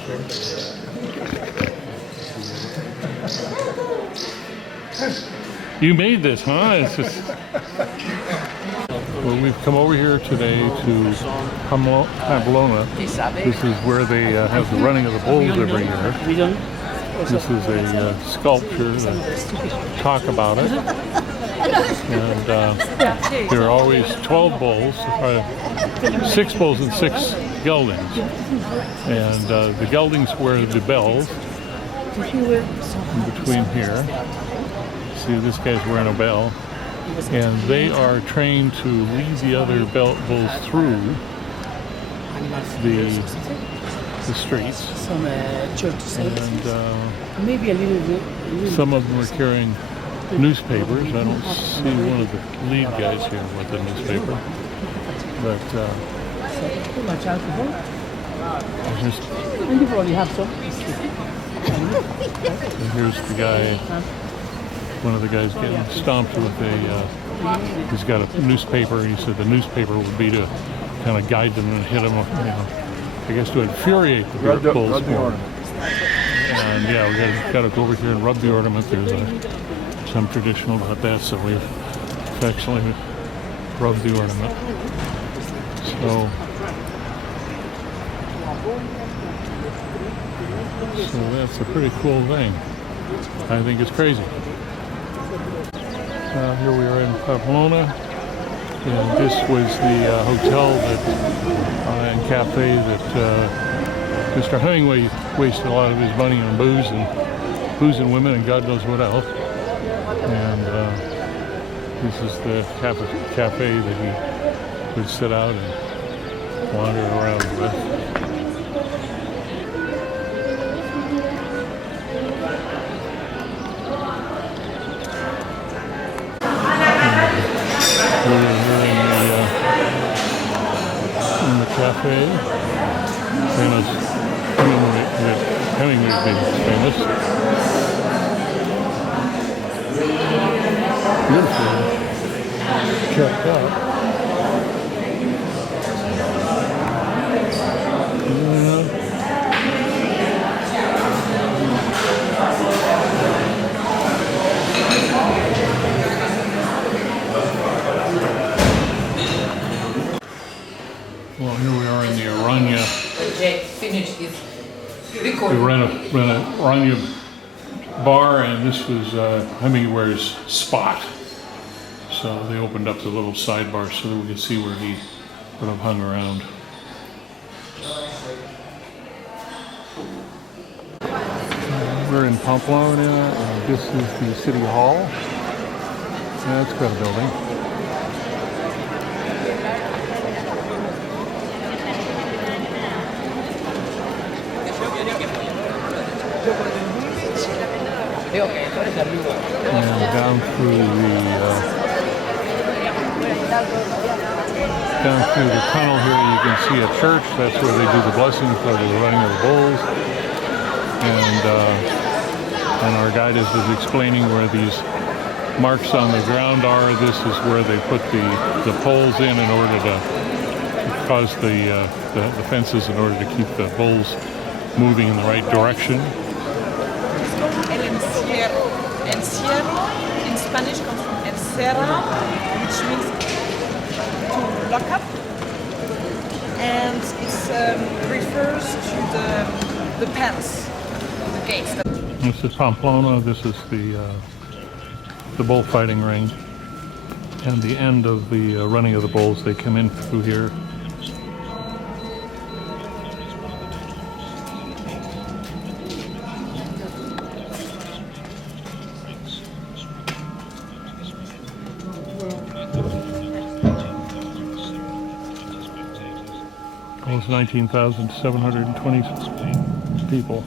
You made this, huh? It's just... Well, we've come over here today to Pamplona. This is where they have the running of the bulls every year. This is a sculpture that talk about it. And there are always 12 bulls, 6 bulls and 6 geldings. And the geldings wear the bells in between here. See, this guy's wearing a bell. And they are trained to lead the other bulls through the streets. And some of them are carrying newspapers. I don't see one of the lead guys here with the newspaper. But and here's the guy. One of the guys getting stomped with a, he's got a newspaper. He said the newspaper would be to kind of guide them and hit them, I guess to infuriate the bulls more. And yeah, we got to go over here and rub the ornament. There's some tradition about that, so we've affectionately rubbed the ornament. So that's a pretty cool thing. I think it's crazy. Here we are in Pamplona, and this was the hotel that and cafe that Mr. Hemingway wasted a lot of his money on booze and women and God knows what else. And this is the cafe that he would sit out and wander around with. In the cafe, famous Hemingway's been famous. Beautiful, checked out. Well, here we are in the Aranya. Finish this We recording. ran a Aranya bar, and this was Hemingway's spot. So they opened up the little sidebar so that we could see where he would have hung around. We're in Pamplona, and this is the City Hall. Yeah, it's got a building. And down through the tunnel here, you can see a church. That's where they do the blessing for the running of the bulls. And our guide is explaining where these marks on the ground are. This is where they put the poles in order to cause the fences in order to keep the bulls moving in the right direction. El encierro in Spanish comes from encerrar, which means to lock up, and it refers to the pens, the gates. This is Pamplona. This is the bullfighting ring, and the end of the running of the bulls. They come in through here. Almost 19,720 people.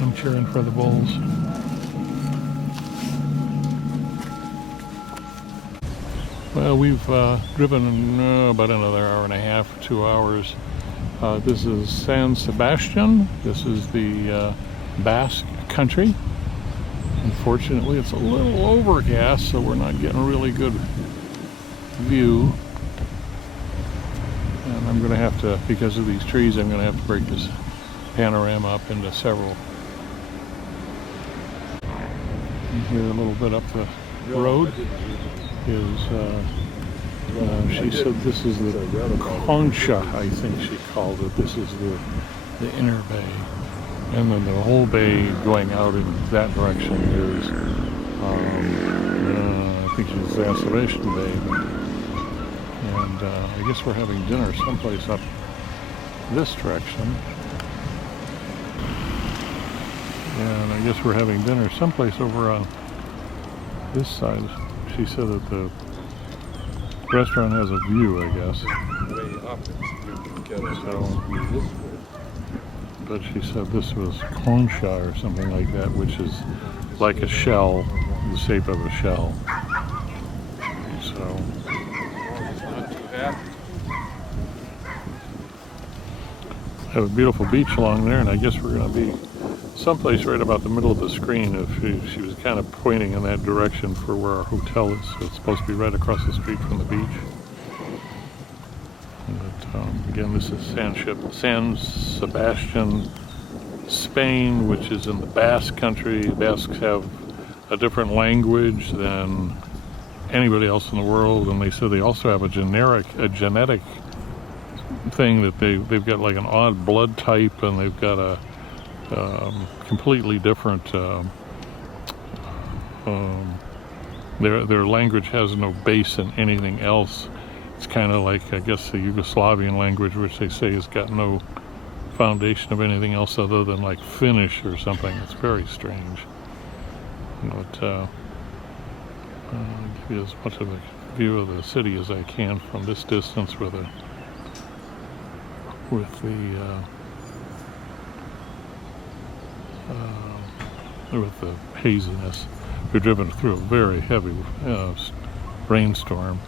I'm cheering for the bulls. Well, we've driven about another hour and a half, 2 hours. This is San Sebastian. This is the Basque country. Unfortunately, it's a little overcast, so we're not getting a really good view. And I'm going to have to, because of these trees, I'm going to have to break this panorama up into several. And here a little bit up the road is, she said this is the Concha, I think she called it. This is the inner bay. And then the whole bay going out in that direction is, I think it's the Observation Bay. And I guess we're having dinner someplace up this direction. And I guess we're having dinner someplace over on this side. She said that the restaurant has a view, I guess. So, but she said this was concha or something like that, which is like a shell, the shape of a shell. So, have a beautiful beach along there, and I guess we're going to be someplace right about the middle of the screen. If she was kind of pointing in that direction for where our hotel is, so it's supposed to be right across the street from the beach. But again, this is San Sebastian, Spain, which is in the Basque country. The Basques have a different language than anybody else in the world, and they said they also have a genetic thing that they've got like an odd blood type, and they've got a completely different. Their language has no base in anything else. It's kind of like, I guess, the Yugoslavian language, which they say has got no foundation of anything else other than like Finnish or something. It's very strange. But I'll give you as much of a view of the city as I can from this distance with the haziness. We've driven through a very heavy rainstorm.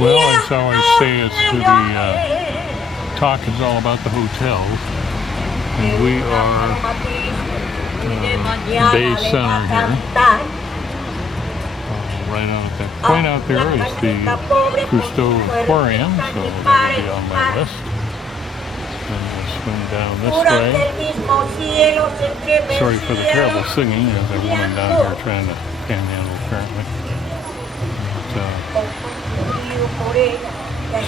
Well, as I always say, it's to the talk is all about the hotels, and we are Bay Center here. Right on at that point out there is the Cousteau Aquarium, so that will be on my list. And we'll swing down this way. Sorry for the terrible singing, there's a woman down here trying to panhandle currently. So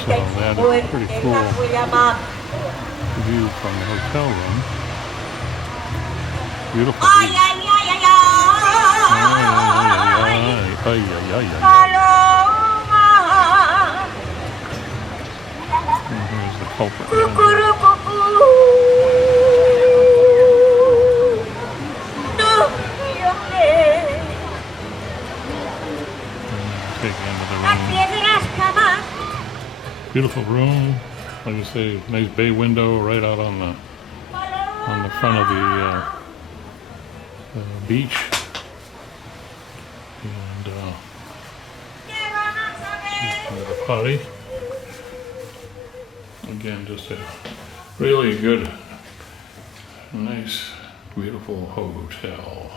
that is pretty cool view from the hotel room. Beautiful view. And here's the culprit down here. Take into the room. Beautiful room, like I say, nice bay window right out on the front of the beach, and the potty. Again, just a really good, nice, beautiful hotel.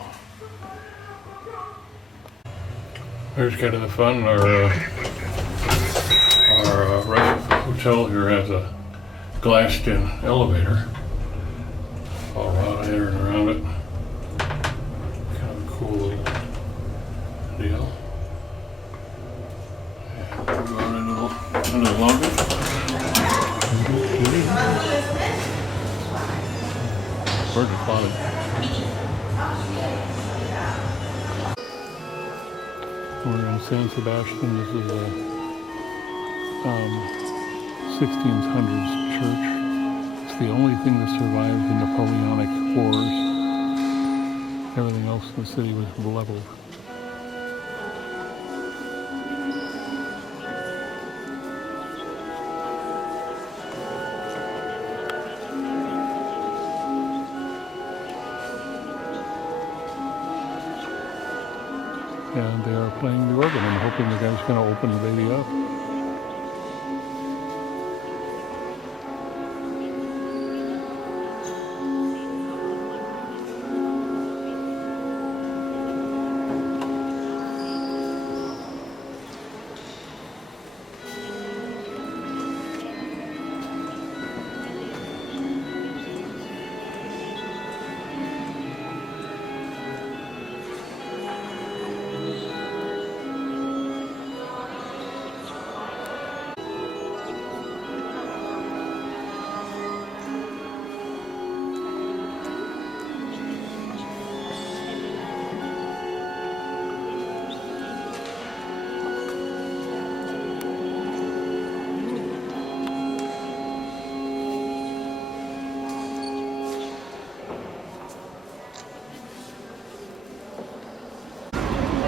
There's kind of the fun. Our hotel here has a glassed-in elevator, all wrought iron around it. Kind of a cool little deal. And we'll go in a little longer. Birds are flying. We're in San Sebastian. This is a 1600s church. It's the only thing that survived the Napoleonic Wars. Everything else in the city was leveled. and they are playing the organ. I'm hoping the guy's going to open the baby up.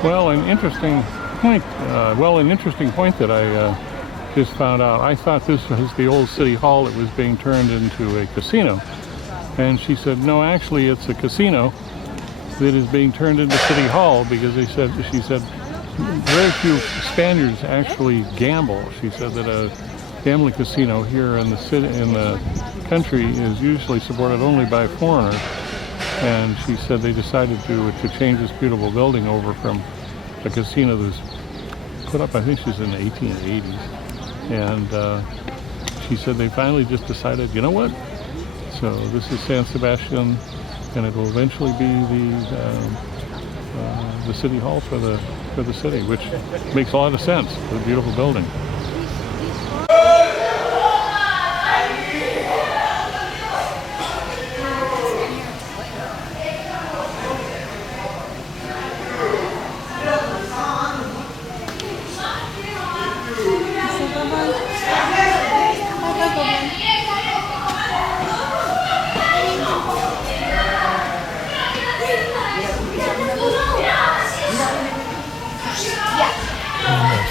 Well, an interesting point that I just found out. I thought this was the old city hall that was being turned into a casino. And she said, no, actually it's a casino that is being turned into city hall, because she said very few Spaniards actually gamble. She said that a gambling casino here in the country is usually supported only by foreigners. And she said they decided to change this beautiful building over from a casino that was put up, I think she's in the 1880s. And she said they finally just decided, you know what? So this is San Sebastian, and it will eventually be the city hall for the city, which makes a lot of sense. It's a beautiful building.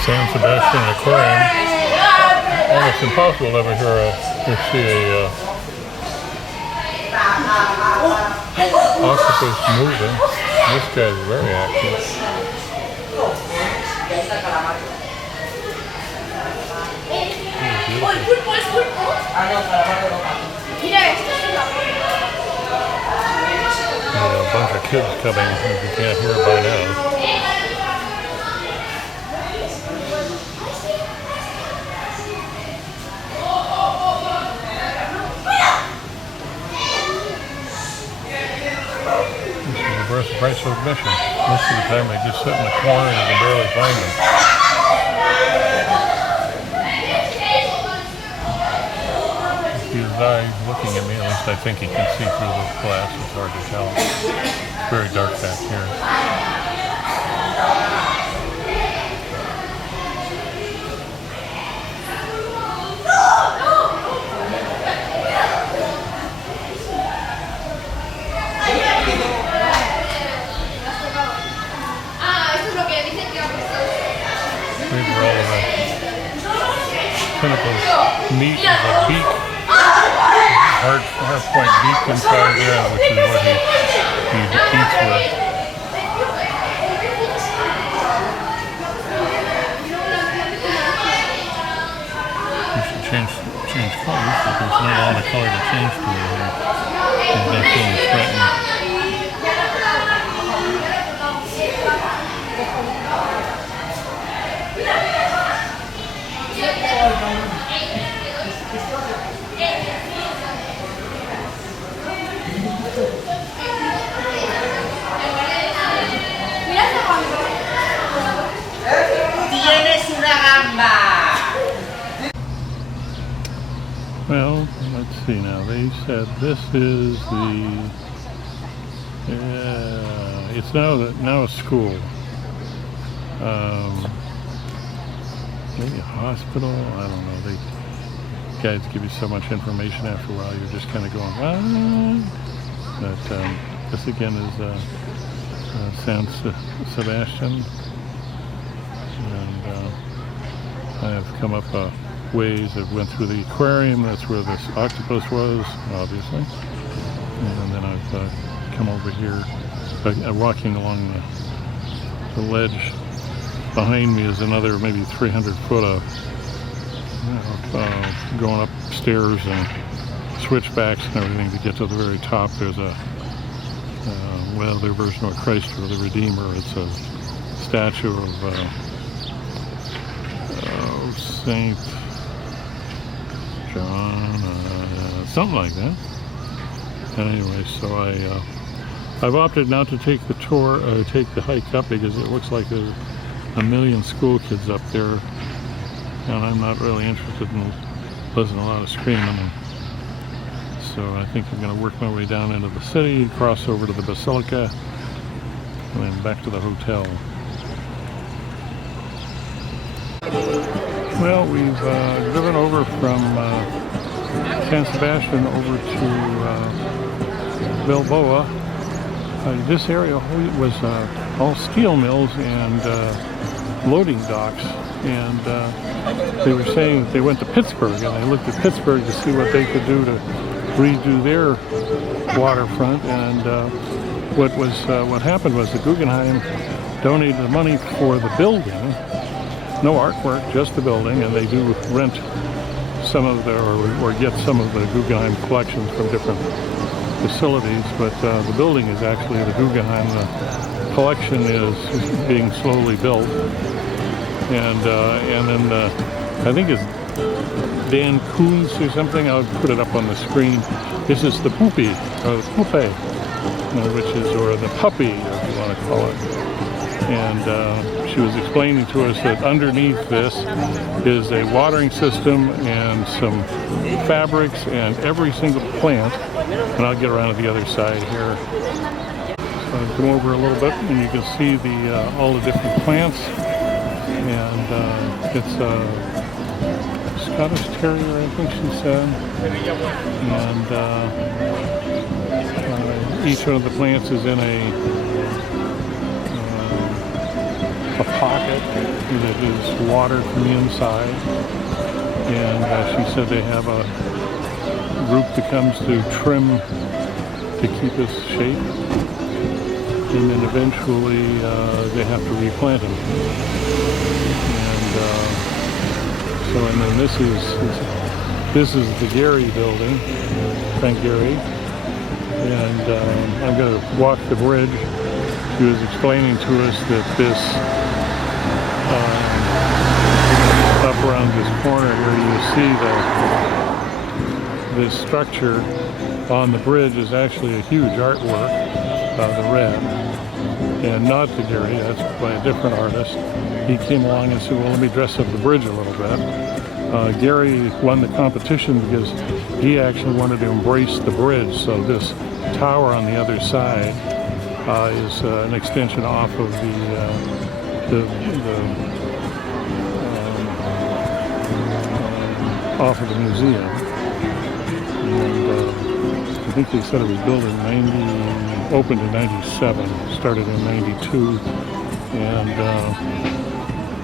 San Sebastian Aquarium. Almost impossible to ever see a octopus moving. This guy's very active. A bunch of kids coming, if you can't hear by now. Price of admission. Most of the time they just sit in the corner and you can barely find them. His eyes looking at me, at least I think he can see through the glass. It's hard to tell. It's very dark back here. Tentacles meet with a beak, hard point beak inside there, which is what he eats with. You should change colors, but there's not a lot of color to change to. He's not feeling threatened. Well, let's see now. They said this is it's now a school. Maybe a hospital. I don't know. They guys give you so much information after a while. You're just kind of going, what? But this again is San Sebastian, and I have come up ways that went through the aquarium. That's where this octopus was, obviously. And then I've come over here, walking along the ledge behind me is another maybe 300 foot of going upstairs and switchbacks and everything to get to the very top. There's a well, their version of Christ or the Redeemer. It's a statue of Saint John, something like that. Anyway, so I've opted not to take the tour, take the hike up, because it looks like there's a million school kids up there, and I'm not really interested in listening to a lot of screaming. And so I think I'm going to work my way down into the city, cross over to the Basilica, and then back to the hotel. Well, we've driven over from San Sebastian over to Bilboa. This area was all steel mills and loading docks, and they were saying that they went to Pittsburgh, and they looked at Pittsburgh to see what they could do to redo their waterfront. And what happened was the Guggenheim donated the money for the building. No artwork, just the building, and they do rent some of the, or get some of the Guggenheim collections from different facilities, but the building is actually the Guggenheim. The collection is being slowly built, and then I think it's Dan Koons or something. I'll put it up on the screen. This is the Poupée, or the Poupée, which is, or the puppy, if you want to call it. And she was explaining to us that underneath this is a watering system and some fabrics and every single plant. And I'll get around to the other side here. So I'll come over a little bit, and you can see the all the different plants. And it's a Scottish Terrier, I think she said. And each one of the plants is in a pocket that is watered from the inside, and she said they have a group that comes to trim to keep its shape, and then eventually they have to replant them. And then this is the Gehry building, Frank Gehry, and I'm going to walk the bridge. She was explaining to us that this up around this corner here, you see this structure on the bridge is actually a huge artwork, the red, and not the Gehry. That's by a different artist. He came along and said, well, let me dress up the bridge a little bit. Gehry won the competition because he actually wanted to embrace the bridge, so this tower on the other side is an extension off of off of the museum. And I think they said it was built in opened in 97, started in 92, and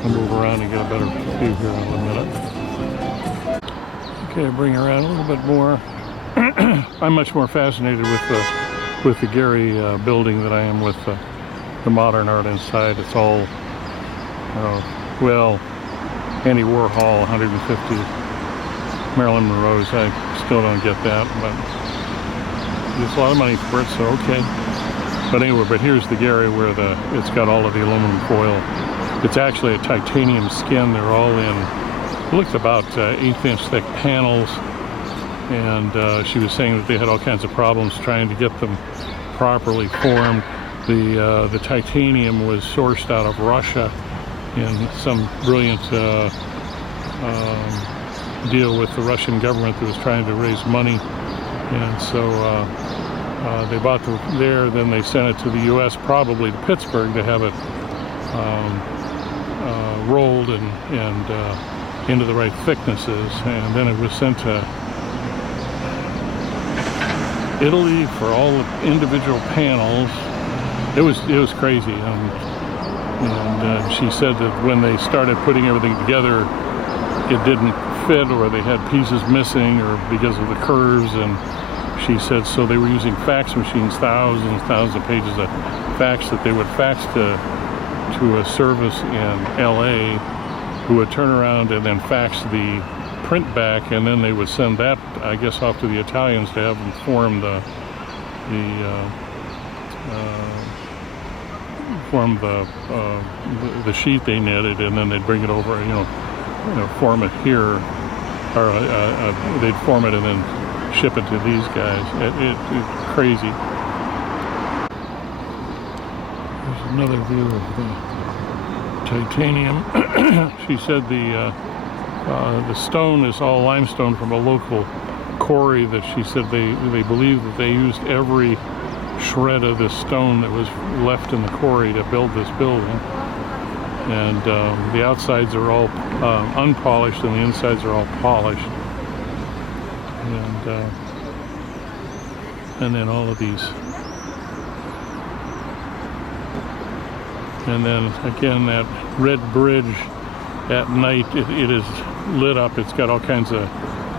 I'll move around and get a better view here in a minute. Okay, bring her around a little bit more. I'm much more fascinated with the Gehry building than I am with the modern art inside. It's all, well, Andy Warhol, 150 Marilyn Monroe's. I still don't get that, but it's a lot of money for it, so okay. But anyway, but here's the Gehry where it's got all of the aluminum foil. It's actually a titanium skin. They're all in, it looks about 1/8-inch thick panels. And she was saying that they had all kinds of problems trying to get them properly formed. The titanium was sourced out of Russia in some brilliant deal with the Russian government that was trying to raise money. And so they bought there, then they sent it to the U.S., probably to Pittsburgh, to have it rolled and into the right thicknesses. And then it was sent to Italy for all the individual panels. It was crazy, and she said that when they started putting everything together, it didn't fit, or they had pieces missing, or because of the curves. And she said so they were using fax machines, thousands of pages of fax that they would fax to to a service in LA who would turn around and then fax the print back, and then they would send that, I guess, off to the Italians to have them form the sheet they knitted, and then they'd bring it over, form it here, or they'd form it and then ship it to these guys. It's crazy. There's another view of the titanium. She said the stone is all limestone from a local quarry that she said they believe that they used every shred of this stone that was left in the quarry to build this building. And the outsides are all unpolished and the insides are all polished. And then all of these. And then again, that red bridge at night, it is lit up. It's got all kinds of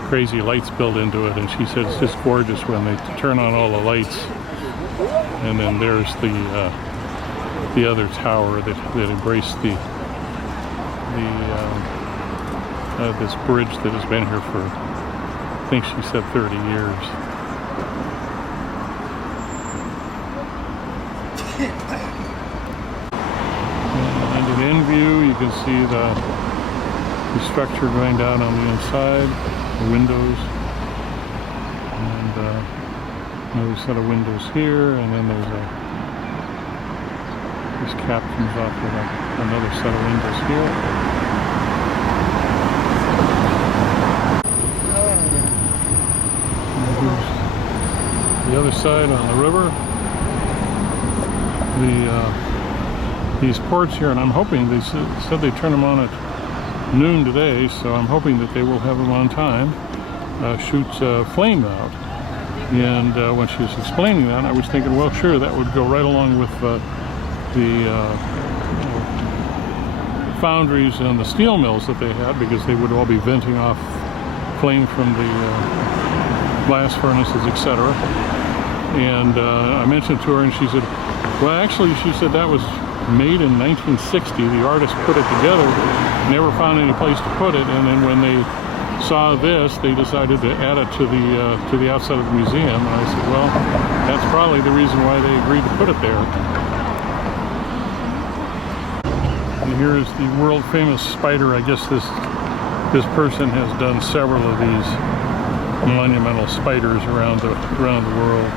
crazy lights built into it, and she said it's just gorgeous when they turn on all the lights. And then there's the other tower that embraced this bridge that has been here for, I think she said 30 years. And in end view, you can see the structure going down on the inside, the windows, and another set of windows here, and then there's this cap comes off with another set of windows here. And here's the other side on the river. These ports here, and I'm hoping they said they turn them on at noon today, so I'm hoping that they will have them on time. Shoots flame out, and when she was explaining that, I was thinking, well, sure, that would go right along with the foundries and the steel mills that they had, because they would all be venting off flame from the blast furnaces, etc. And I mentioned to her, and she said, well, actually, she said that was made in 1960. The artist put it together, never found any place to put it, and then when they saw this, they decided to add it to the outside of the museum. And I said, well, that's probably the reason why they agreed to put it there. And here is the world famous spider. I guess this person has done several of these monumental spiders around the world.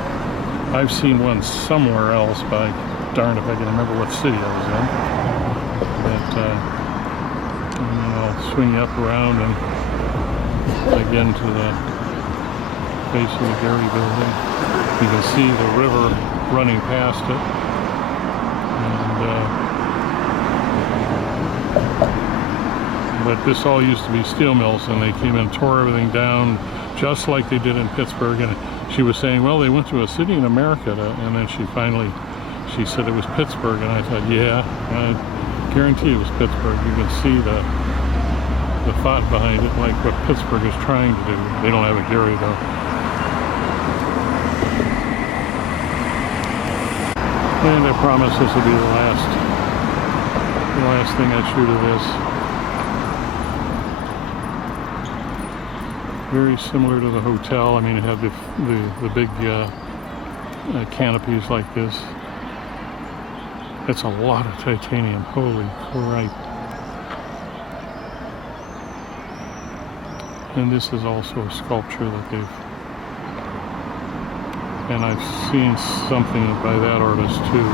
I've seen one somewhere else, but darn if I can remember what city I was in. But and then I'll swing you up around and again to the face of the Gary building. You can see the river running past it. But this all used to be steel mills, and they came and tore everything down just like they did in Pittsburgh. And she was saying, well, they went to a city in America, and then she said it was Pittsburgh, and I thought, yeah, I guarantee it was Pittsburgh. You can see the thought behind it, like what Pittsburgh is trying to do. They don't have a Gary, though. And I promise this will be the last thing I shoot of this. Very similar to the hotel. I mean, it had the big canopies like this. That's a lot of titanium. Holy crap. And this is also a sculpture that and I've seen something by that artist too.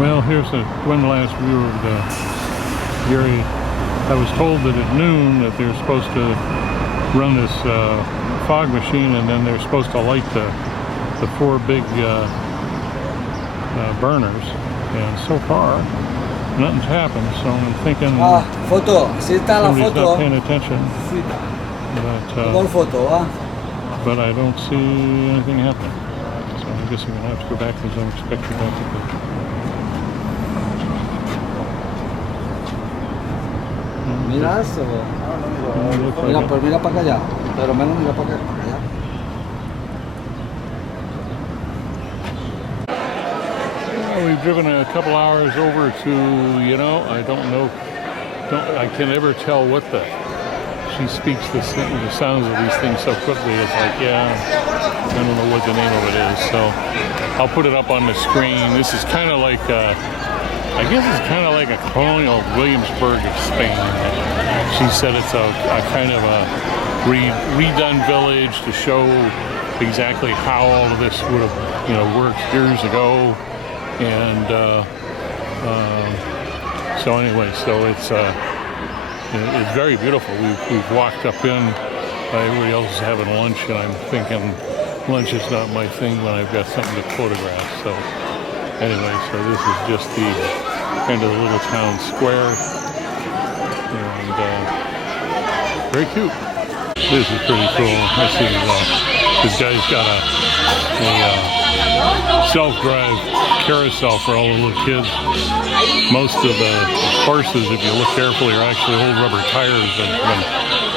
Well, here's one last view of the Gary. I was told that at noon that they're supposed to run this fog machine, and then they're supposed to light the four big burners. And so far, nothing's happened. So I'm thinking somebody's not paying attention. But I don't see anything happening. So I guess I'm gonna have to go back because I'm expecting that to be. Mira eso. Mira, pues mira para allá. Pero menos mira para allá. Well, we've driven a couple hours over to, you know, I don't know, I can never tell what she speaks the sounds of these things so quickly. It's like, yeah, I don't know what the name of it is. So I'll put it up on the screen. This is kind of like, I guess it's kind of like a colonial Williamsburg of Spain. She said it's a kind of a redone village to show exactly how all of this would have, you know, worked years ago. And so anyway, so it's very beautiful. We've walked up in. Everybody else is having lunch, and I'm thinking lunch is not my thing when I've got something to photograph. So anyway, so this is just the kind of the little town square, and very cute. This is pretty cool. This guy's got a self-drive carousel for all the little kids. Most of the horses, if you look carefully, are actually old rubber tires that have been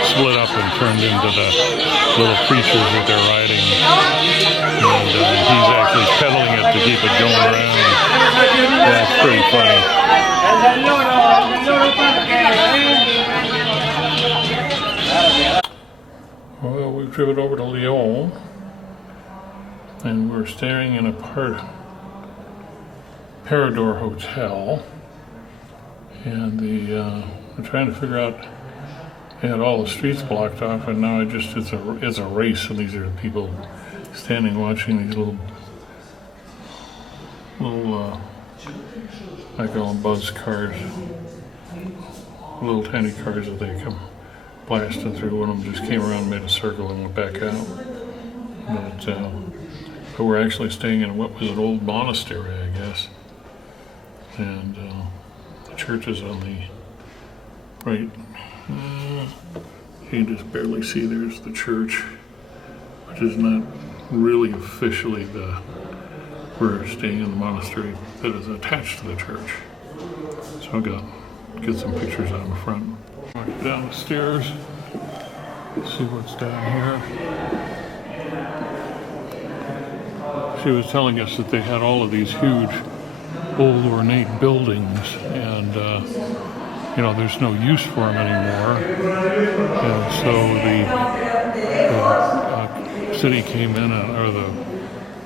split up and turned into the little creatures that they're riding. And he's actually pedaling it to keep it going around. That's pretty funny. Well, we've driven over to Lyon, and we're staying in a Parador Hotel, and we're trying to figure out. They had all the streets blocked off, and now it's a race, and these are people standing watching these little I call them buzz cars, little tiny cars that they come blasting through. One of them just came around, made a circle, and went back out. But we're actually staying in what was an old monastery, I guess. And the church is on the right. You can just barely see there's the church, which is not really officially we're staying in the monastery that is attached to the church. So I'll get some pictures out in the front. Walk down the stairs, see what's down here. She was telling us that they had all of these huge, old, ornate buildings, and you know, there's no use for them anymore. And so the city came in, or the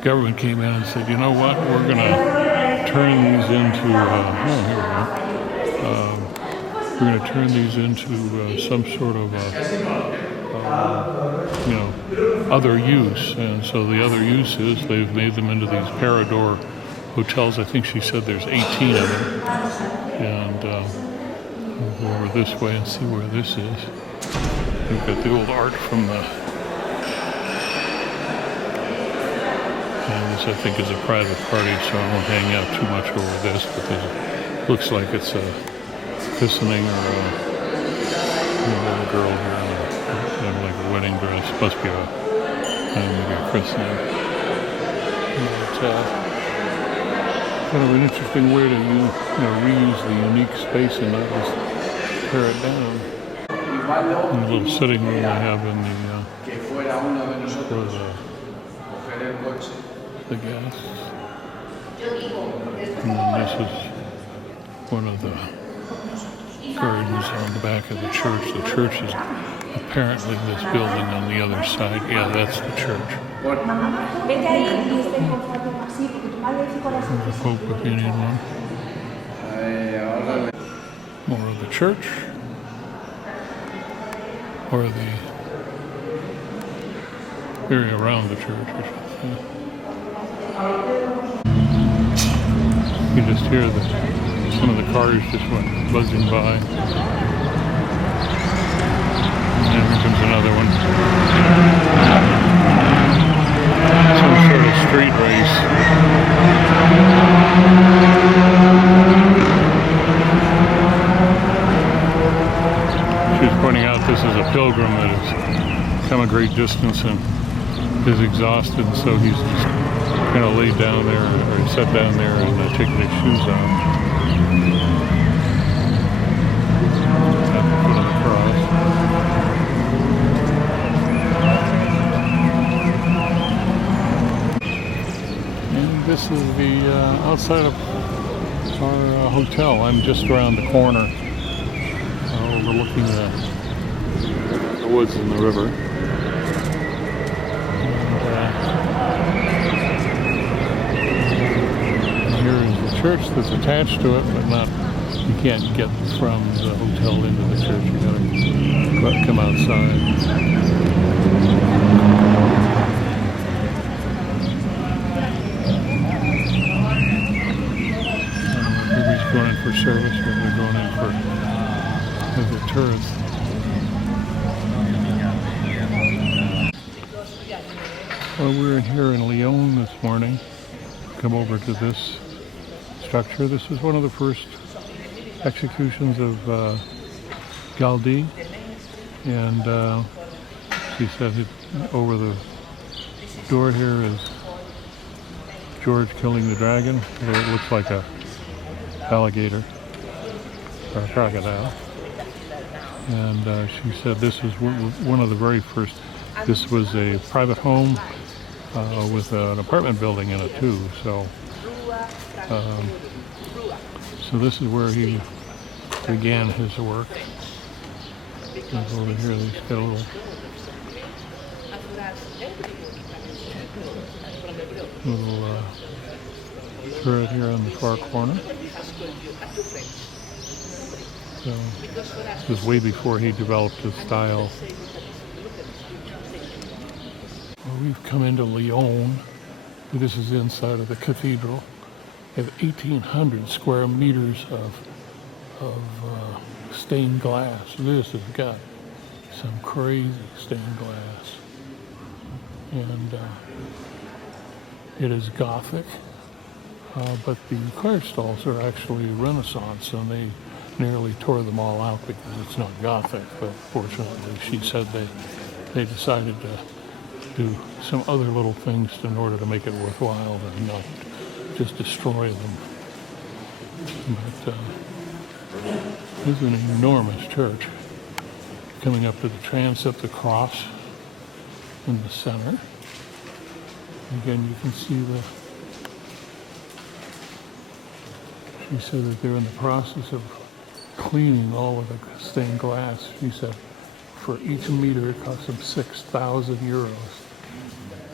government came in and said, you know what, we're going to turn these into, we're going to turn these into some sort of, you know, other use. And so the other use is they've made them into these Parador hotels. I think she said there's 18 of them. And we'll go over this way and see where this is. We've got the old art from this I think is a private party, so I won't hang out too much over this, because it looks like it's a christening or a little girl here in like a wedding dress. Must be maybe a christening. But, kind of an interesting way to reuse the unique space and not just tear it down. And the little sitting room they have in the guests. And then this is one of the gardens on the back of the church. The church is apparently this building on the other side. Yeah, that's the church. Pope if you need one. More of the church. Or the area around the church, I should say. You just hear some of the cars just went buzzing by. And here comes another one. Some sort of street race. She's pointing out this is a pilgrim that has come a great distance and is exhausted, and so he's just kind of laid down there, or sat down there and taking his shoes off. this is the outside of our hotel. I'm just around the corner, overlooking the woods and the river. And here is the church that's attached to it, but not. You can't get from the hotel into the church. You gotta come outside. Everybody's going in for service, but they're going in for as a tourist. Well, we're here in Lyon this morning. Come over to this structure. This is one of the first executions of Gaudi, and she said over the door here is George killing the dragon. It looks like a alligator or a crocodile, and she said this is one of the very first. This was a private home with an apartment building in it too, so this is where he began his work. And over here he's got a little turret here on the far corner. So this was way before he developed his style. Well, we've come into Lyon. This is inside of the cathedral. They have 1,800 square meters of stained glass. This has got some crazy stained glass, and it is Gothic. But the choir stalls are actually Renaissance, and they nearly tore them all out because it's not Gothic. But fortunately, she said they decided to do some other little things in order to make it worthwhile and not just destroy them. But this is an enormous church. Coming up to the transept, the cross in the center. Again, you can see she said that they're in the process of cleaning all of the stained glass. She said for each meter it cost them 6,000 euros.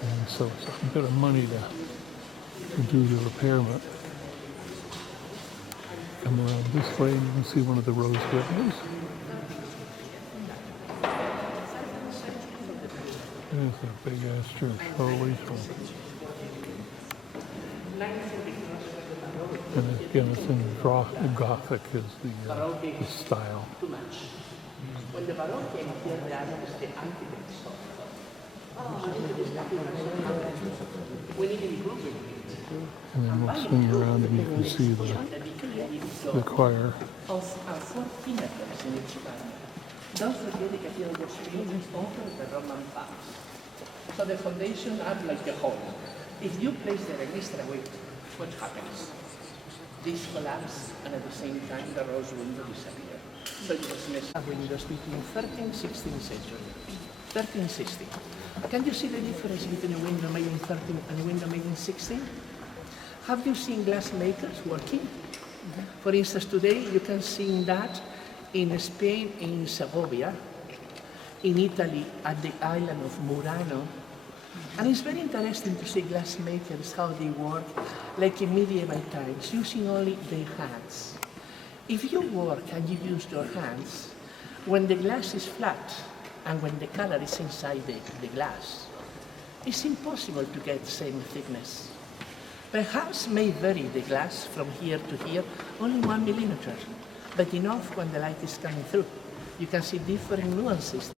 And so it's a bit of money to do the repairment. Come around this way and you can see one of the rose windows. There's that big ass church. Holy smoke. And again, it's in Gothic is the style. And then we'll swing around and you can see the choir. Don't forget the Cathedral was finished over the Roman paths. So the foundations are like a hole. If you place there an extra weight, what happens? This collapse, and at the same time the rose window disappears. So it was messed windows between 13th and 16th century. 13th, 16th. Can you see the difference between a window made in 13th and a window made in 16th? Have you seen glass makers working? For instance, today you can see that in Spain, in Segovia, in Italy, at the island of Murano. And it's very interesting to see glass makers, how they work, like in medieval times, using only their hands. If you work and you use your hands, when the glass is flat and when the color is inside the glass, it's impossible to get the same thickness. Perhaps may vary the glass from here to here, only 1 millimeter, but enough when the light is coming through. You can see different nuances.